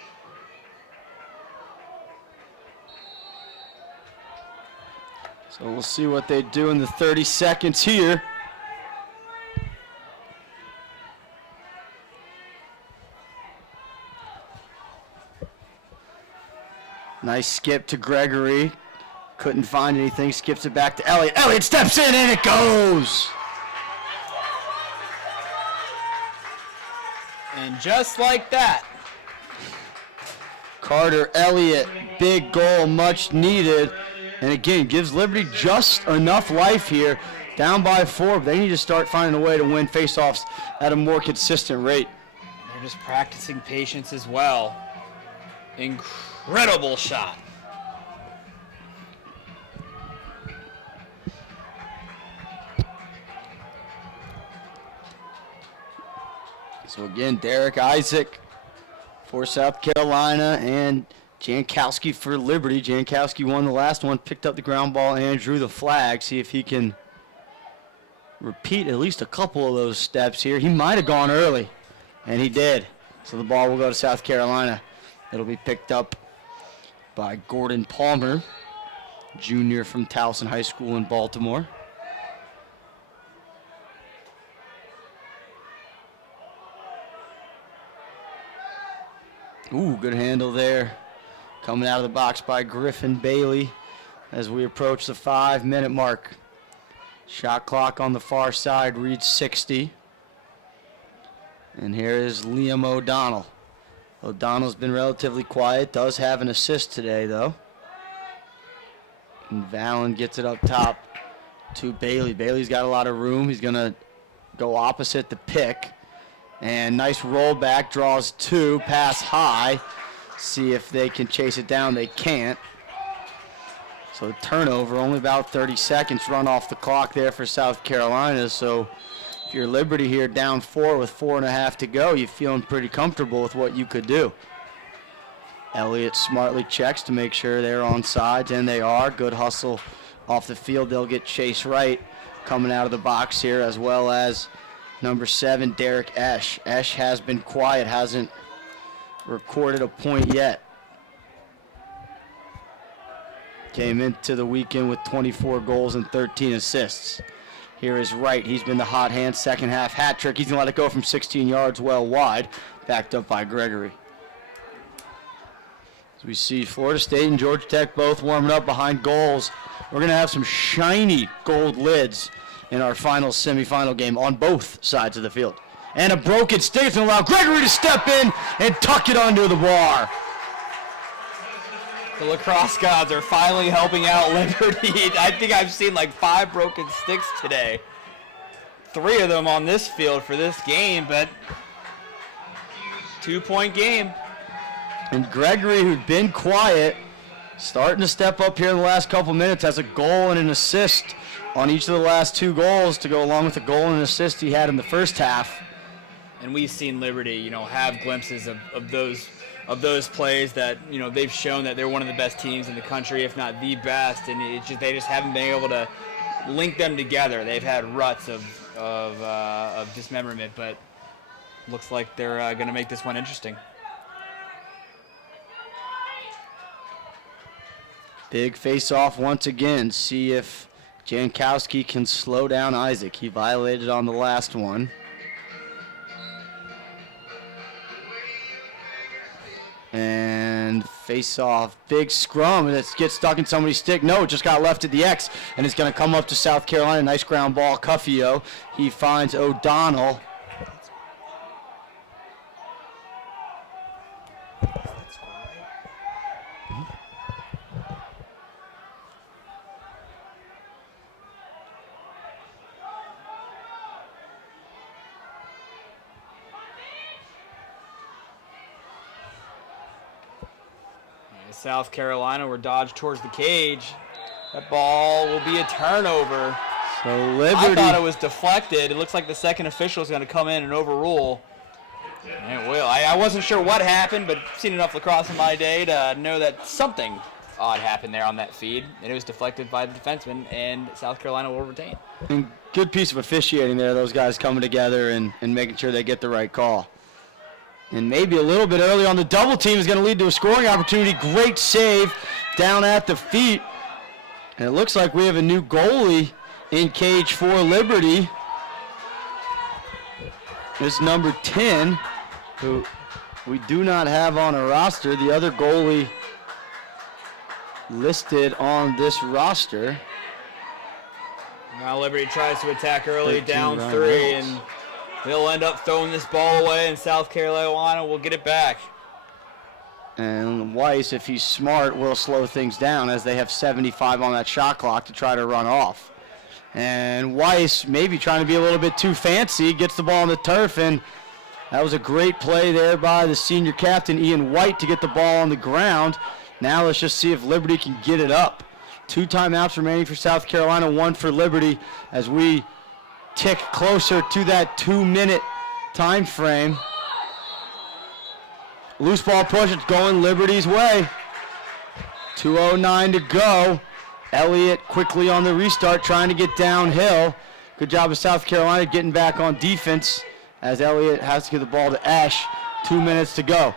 So we'll see what they do in the 30 seconds here. Nice skip to Gregory. Couldn't find anything. Skips it back to Elliott. Elliott steps in and it goes. And just like that, Carter Elliott, big goal, much needed. And again, gives Liberty just enough life here. Down by 4, but they need to start finding a way to win faceoffs at a more consistent rate. they're just practicing patience as well. Incredible shot. So again, Derek Isaac for South Carolina and Jankowski for Liberty. Jankowski won the last one, picked up the ground ball and drew the flag. See if he can repeat at least a couple of those steps here. He might have gone early, and he did. So the ball will go to South Carolina. It'll be picked up by Gordon Palmer, junior from Towson High School in Baltimore. Ooh, good handle there. Coming out of the box by Griffin Bailey as we approach the 5-minute mark. Shot clock on the far side reads 60. And here is Liam O'Donnell. O'Donnell's been relatively quiet, does have an assist today though. And Valen gets it up top to Bailey. Bailey's got a lot of room. He's gonna go opposite the pick. And nice roll back, draws 2, pass high. See if they can chase it down. They can't. So turnover, only about 30 seconds run off the clock there for South Carolina. So if you're Liberty here down 4 with 4.5 to go, you're feeling pretty comfortable with what you could do. Elliott smartly checks to make sure they're on sides, and they are. Good hustle off the field. They'll get Chase Wright coming out of the box here, as well as number 7, Derek Esch. Esch has been quiet, hasn't recorded a point yet. Came into the weekend with 24 goals and 13 assists. Here is Wright. He's been the hot hand, second half hat trick. He's going to let it go from 16 yards well wide, backed up by Gregory. As we see Florida State and Georgia Tech both warming up behind goals. We're going to have some shiny gold lids in our final semifinal game on both sides of the field. And a broken stick is going to allow Gregory to step in and tuck it under the bar. The lacrosse gods are finally helping out Liberty. I think I've seen like 5 broken sticks today. 3 of them on this field for this game, but 2-point game. And Gregory, who'd been quiet, starting to step up here in the last couple minutes, has a goal and an assist on each of the last 2 goals to go along with the goal and an assist he had in the first half. And we've seen Liberty, have glimpses of of those plays that, they've shown that they're one of the best teams in the country, if not the best, and they just haven't been able to link them together. They've had ruts of dismemberment, but looks like they're going to make this one interesting. Big face-off once again. See if Jankowski can slow down Isaac. He violated on the last one. And face-off, big scrum, and it gets stuck in somebody's stick. No, it just got left at the X, and it's going to come up to South Carolina. Nice ground ball, Cuffio. He finds O'Donnell. South Carolina were dodged towards the cage. That ball will be a turnover. So Liberty. I thought it was deflected. It looks like the second official is going to come in and overrule. And it will. I wasn't sure what happened, but I've seen enough lacrosse in my day to know that something odd happened there on that feed. And it was deflected by the defenseman, and South Carolina will retain. And good piece of officiating there, those guys coming together and making sure they get the right call. And maybe a little bit early on the double team is going to lead to a scoring opportunity. Great save down at the feet. And it looks like we have a new goalie in cage for Liberty. It's number 10, who we do not have on a roster. The other goalie listed on this roster. Now Liberty tries to attack early, 13 down Ryan 3, Reynolds. and they'll end up throwing this ball away, and South Carolina will get it back. And Weiss, if he's smart, will slow things down as they have 75 on that shot clock to try to run off. And Weiss, maybe trying to be a little bit too fancy, gets the ball on the turf, and that was a great play there by the senior captain, Ian White, to get the ball on the ground. Now let's just see if Liberty can get it up. 2 timeouts remaining for South Carolina, 1 for Liberty, as we tick closer to that 2-minute time frame. Loose ball push, it's going Liberty's way. 2:09 to go. Elliott quickly on the restart, trying to get downhill. Good job of South Carolina getting back on defense as Elliott has to give the ball to Ash. 2 minutes to go.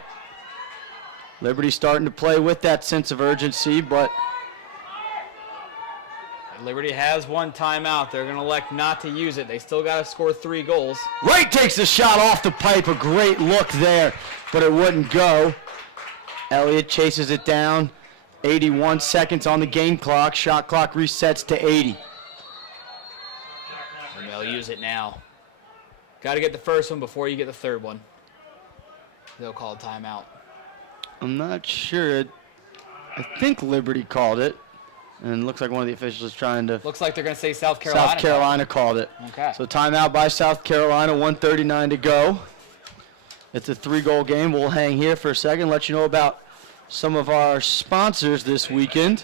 Liberty starting to play with that sense of urgency, but Liberty has 1 timeout. They're going to elect not to use it. They still got to score 3 goals. Wright takes the shot off the pipe. A great look there, but it wouldn't go. Elliott chases it down. 81 seconds on the game clock. Shot clock resets to 80. And they'll use it now. Got to get the first one before you get the third one. They'll call a timeout. I'm not sure. I think Liberty called it. And it looks like one of the officials is trying to. Looks like they're going to say South Carolina. South Carolina called it. Okay. So timeout by South Carolina, 1:39 to go. It's a 3-goal game. We'll hang here for a second, let you know about some of our sponsors this weekend.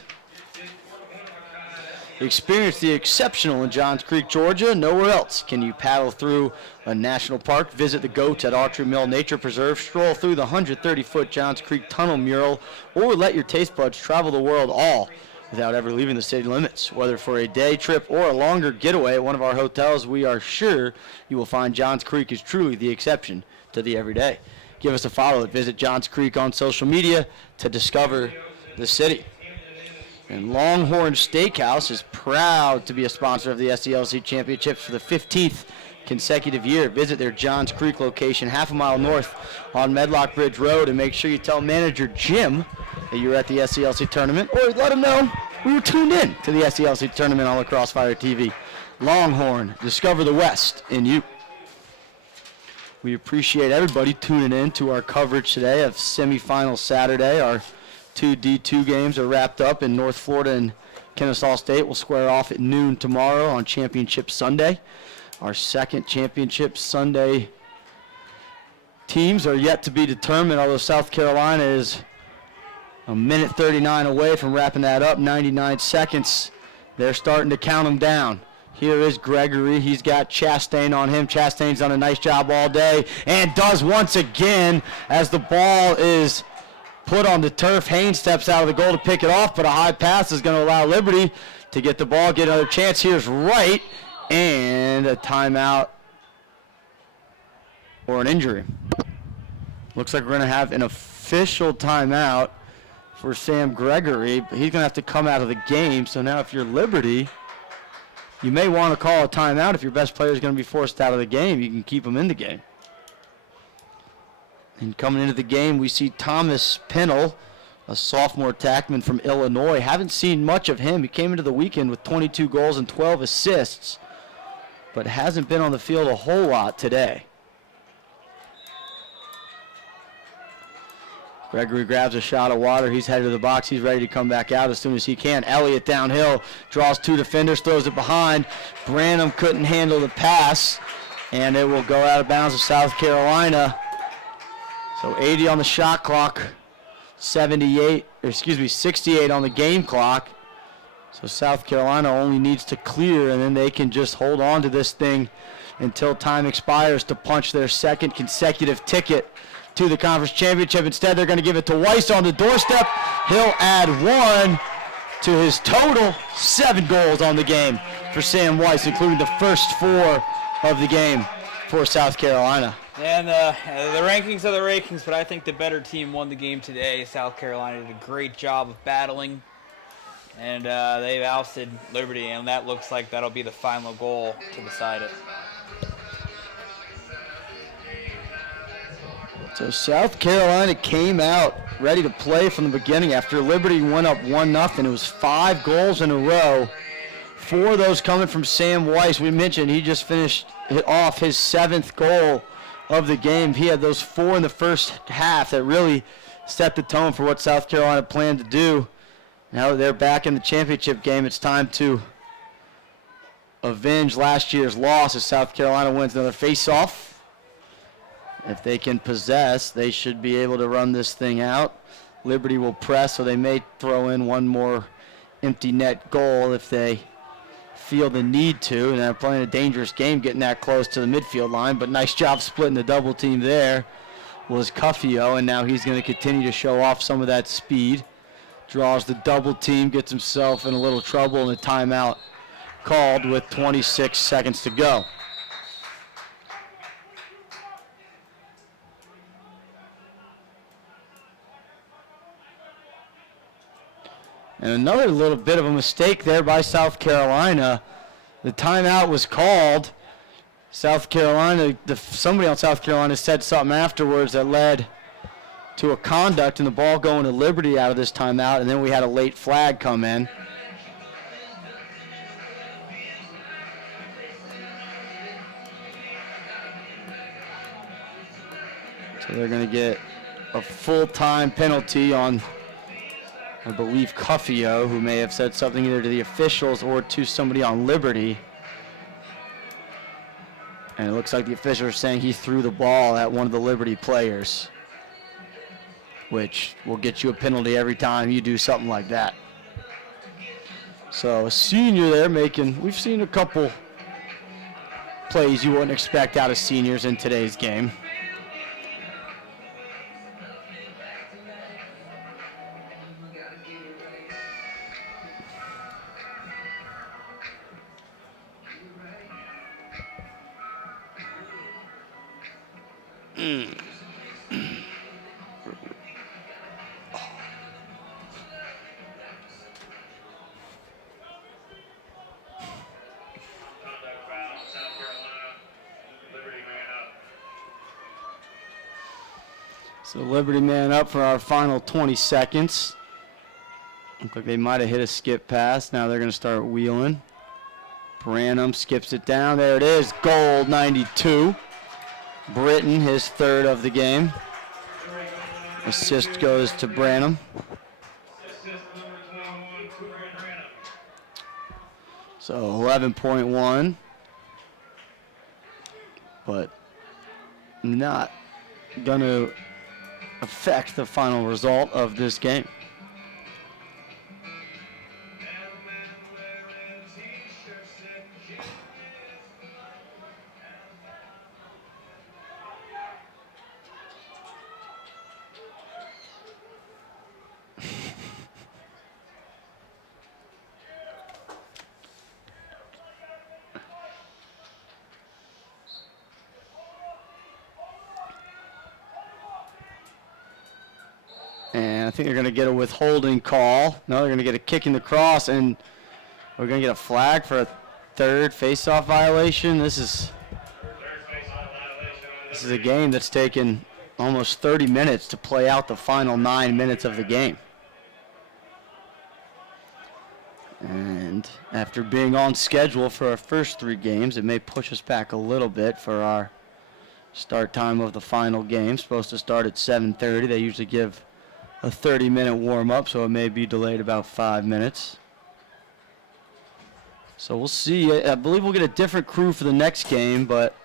Experience the exceptional in Johns Creek, Georgia. Nowhere else can you paddle through a national park, visit the goats at Archery Mill Nature Preserve, stroll through the 130-foot Johns Creek Tunnel mural, or let your taste buds travel the world all without ever leaving the city limits. Whether for a day trip or a longer getaway at one of our hotels, we are sure you will find Johns Creek is truly the exception to the everyday. Give us a follow at Visit Johns Creek on social media to discover the city. And Longhorn Steakhouse is proud to be a sponsor of the SELC Championships for the 15th consecutive year. Visit their Johns Creek location, half a mile north on Medlock Bridge Road, and make sure you tell manager Jim that you were at the SELC tournament, or let him know we were tuned in to the SELC tournament on Lacrosse Fire TV. Longhorn, discover the West in you. We appreciate everybody tuning in to our coverage today of Semifinal Saturday. Our 2 D2 games are wrapped up in North Florida and Kennesaw State. Will square off at noon tomorrow on Championship Sunday. Our second Championship Sunday teams are yet to be determined, although South Carolina is a minute 39 away from wrapping that up, 99 seconds. They're starting to count them down. Here is Gregory. He's got Chastain on him. Chastain's done a nice job all day and does once again as the ball is put on the turf. Haynes steps out of the goal to pick it off, but a high pass is going to allow Liberty to get the ball, get another chance. Here's Wright, and a timeout or an injury. Looks like we're going to have an official timeout for Sam Gregory, but he's going to have to come out of the game. So now if you're Liberty, you may want to call a timeout. If your best player is going to be forced out of the game, you can keep him in the game. And coming into the game, we see Thomas Pennell, a sophomore tackman from Illinois. Haven't seen much of him. He came into the weekend with 22 goals and 12 assists, but hasn't been on the field a whole lot today. Gregory grabs a shot of water. He's headed to the box. He's ready to come back out as soon as he can. Elliott downhill, draws 2 defenders, throws it behind. Branham couldn't handle the pass, and it will go out of bounds to South Carolina. So 80 on the shot clock, 68 on the game clock. So South Carolina only needs to clear, and then they can just hold on to this thing until time expires to punch their second consecutive ticket to the conference championship. Instead, they're going to give it to Weiss on the doorstep. He'll add 1 to his total 7 goals on the game for Sam Weiss, including the first 4 of the game for South Carolina. And the rankings are the rankings, but I think the better team won the game today. South Carolina did a great job of battling, and they've ousted Liberty, and that looks like that'll be the final goal to decide it. So South Carolina came out ready to play from the beginning after Liberty went up 1-0. It was 5 goals in a row. 4 of those coming from Sam Weiss. We mentioned he just finished off his 7th goal of the game. He had those 4 in the first half that really set the tone for what South Carolina planned to do. Now that they're back in the championship game, it's time to avenge last year's loss as South Carolina wins another face-off. If they can possess, they should be able to run this thing out. Liberty will press, so they may throw in one more empty net goal if they feel the need to. And they're playing a dangerous game getting that close to the midfield line, but nice job splitting the double team there was Cuffio, and now he's going to continue to show off some of that speed. Draws the double team, gets himself in a little trouble, and a timeout called with 26 seconds to go. And another little bit of a mistake there by South Carolina. The timeout was called. South Carolina, somebody on South Carolina said something afterwards that led to a conduct and the ball going to Liberty out of this timeout, and then we had a late flag come in. So they're going to get a full-time penalty on, I believe, Cuffio, who may have said something either to the officials or to somebody on Liberty. And it looks like the officials are saying he threw the ball at one of the Liberty players, which will get you a penalty every time you do something like that. So a senior there making, we've seen a couple plays you wouldn't expect out of seniors in today's game. So Liberty man up for our final 20 seconds. Look like they might have hit a skip pass. Now they're going to start wheeling. Branham skips it down. There it is. Goal 92. Britton, his 3rd of the game. Assist goes to Branham. So 11.1. But not going to affect the final result of this game. And I think they're going to get a withholding call. No, they're going to get a kick in the cross, and we're going to get a flag for a third face-off violation. This is a game that's taken almost 30 minutes to play out the final 9 minutes of the game. And after being on schedule for our first 3 games, it may push us back a little bit for our start time of the final game. Supposed to start at 7:30. They usually give a 30-minute warm-up, so it may be delayed about 5 minutes. So we'll see. I believe we'll get a different crew for the next game, but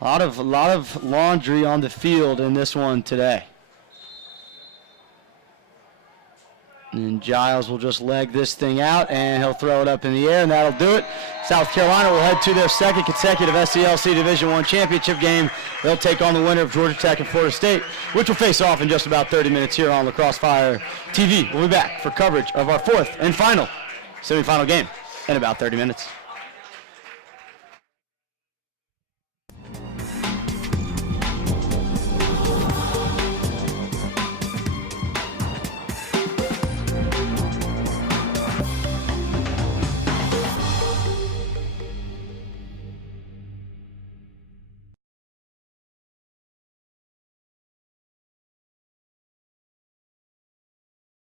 a lot of laundry on the field in this one today. And Giles will just leg this thing out, and he'll throw it up in the air, and that'll do it. South Carolina will head to their second consecutive SELC Division I championship game. They'll take on the winner of Georgia Tech and Florida State, which will face off in just about 30 minutes here on Lacrosse Fire TV. We'll be back for coverage of our 4th and final semifinal game in about 30 minutes.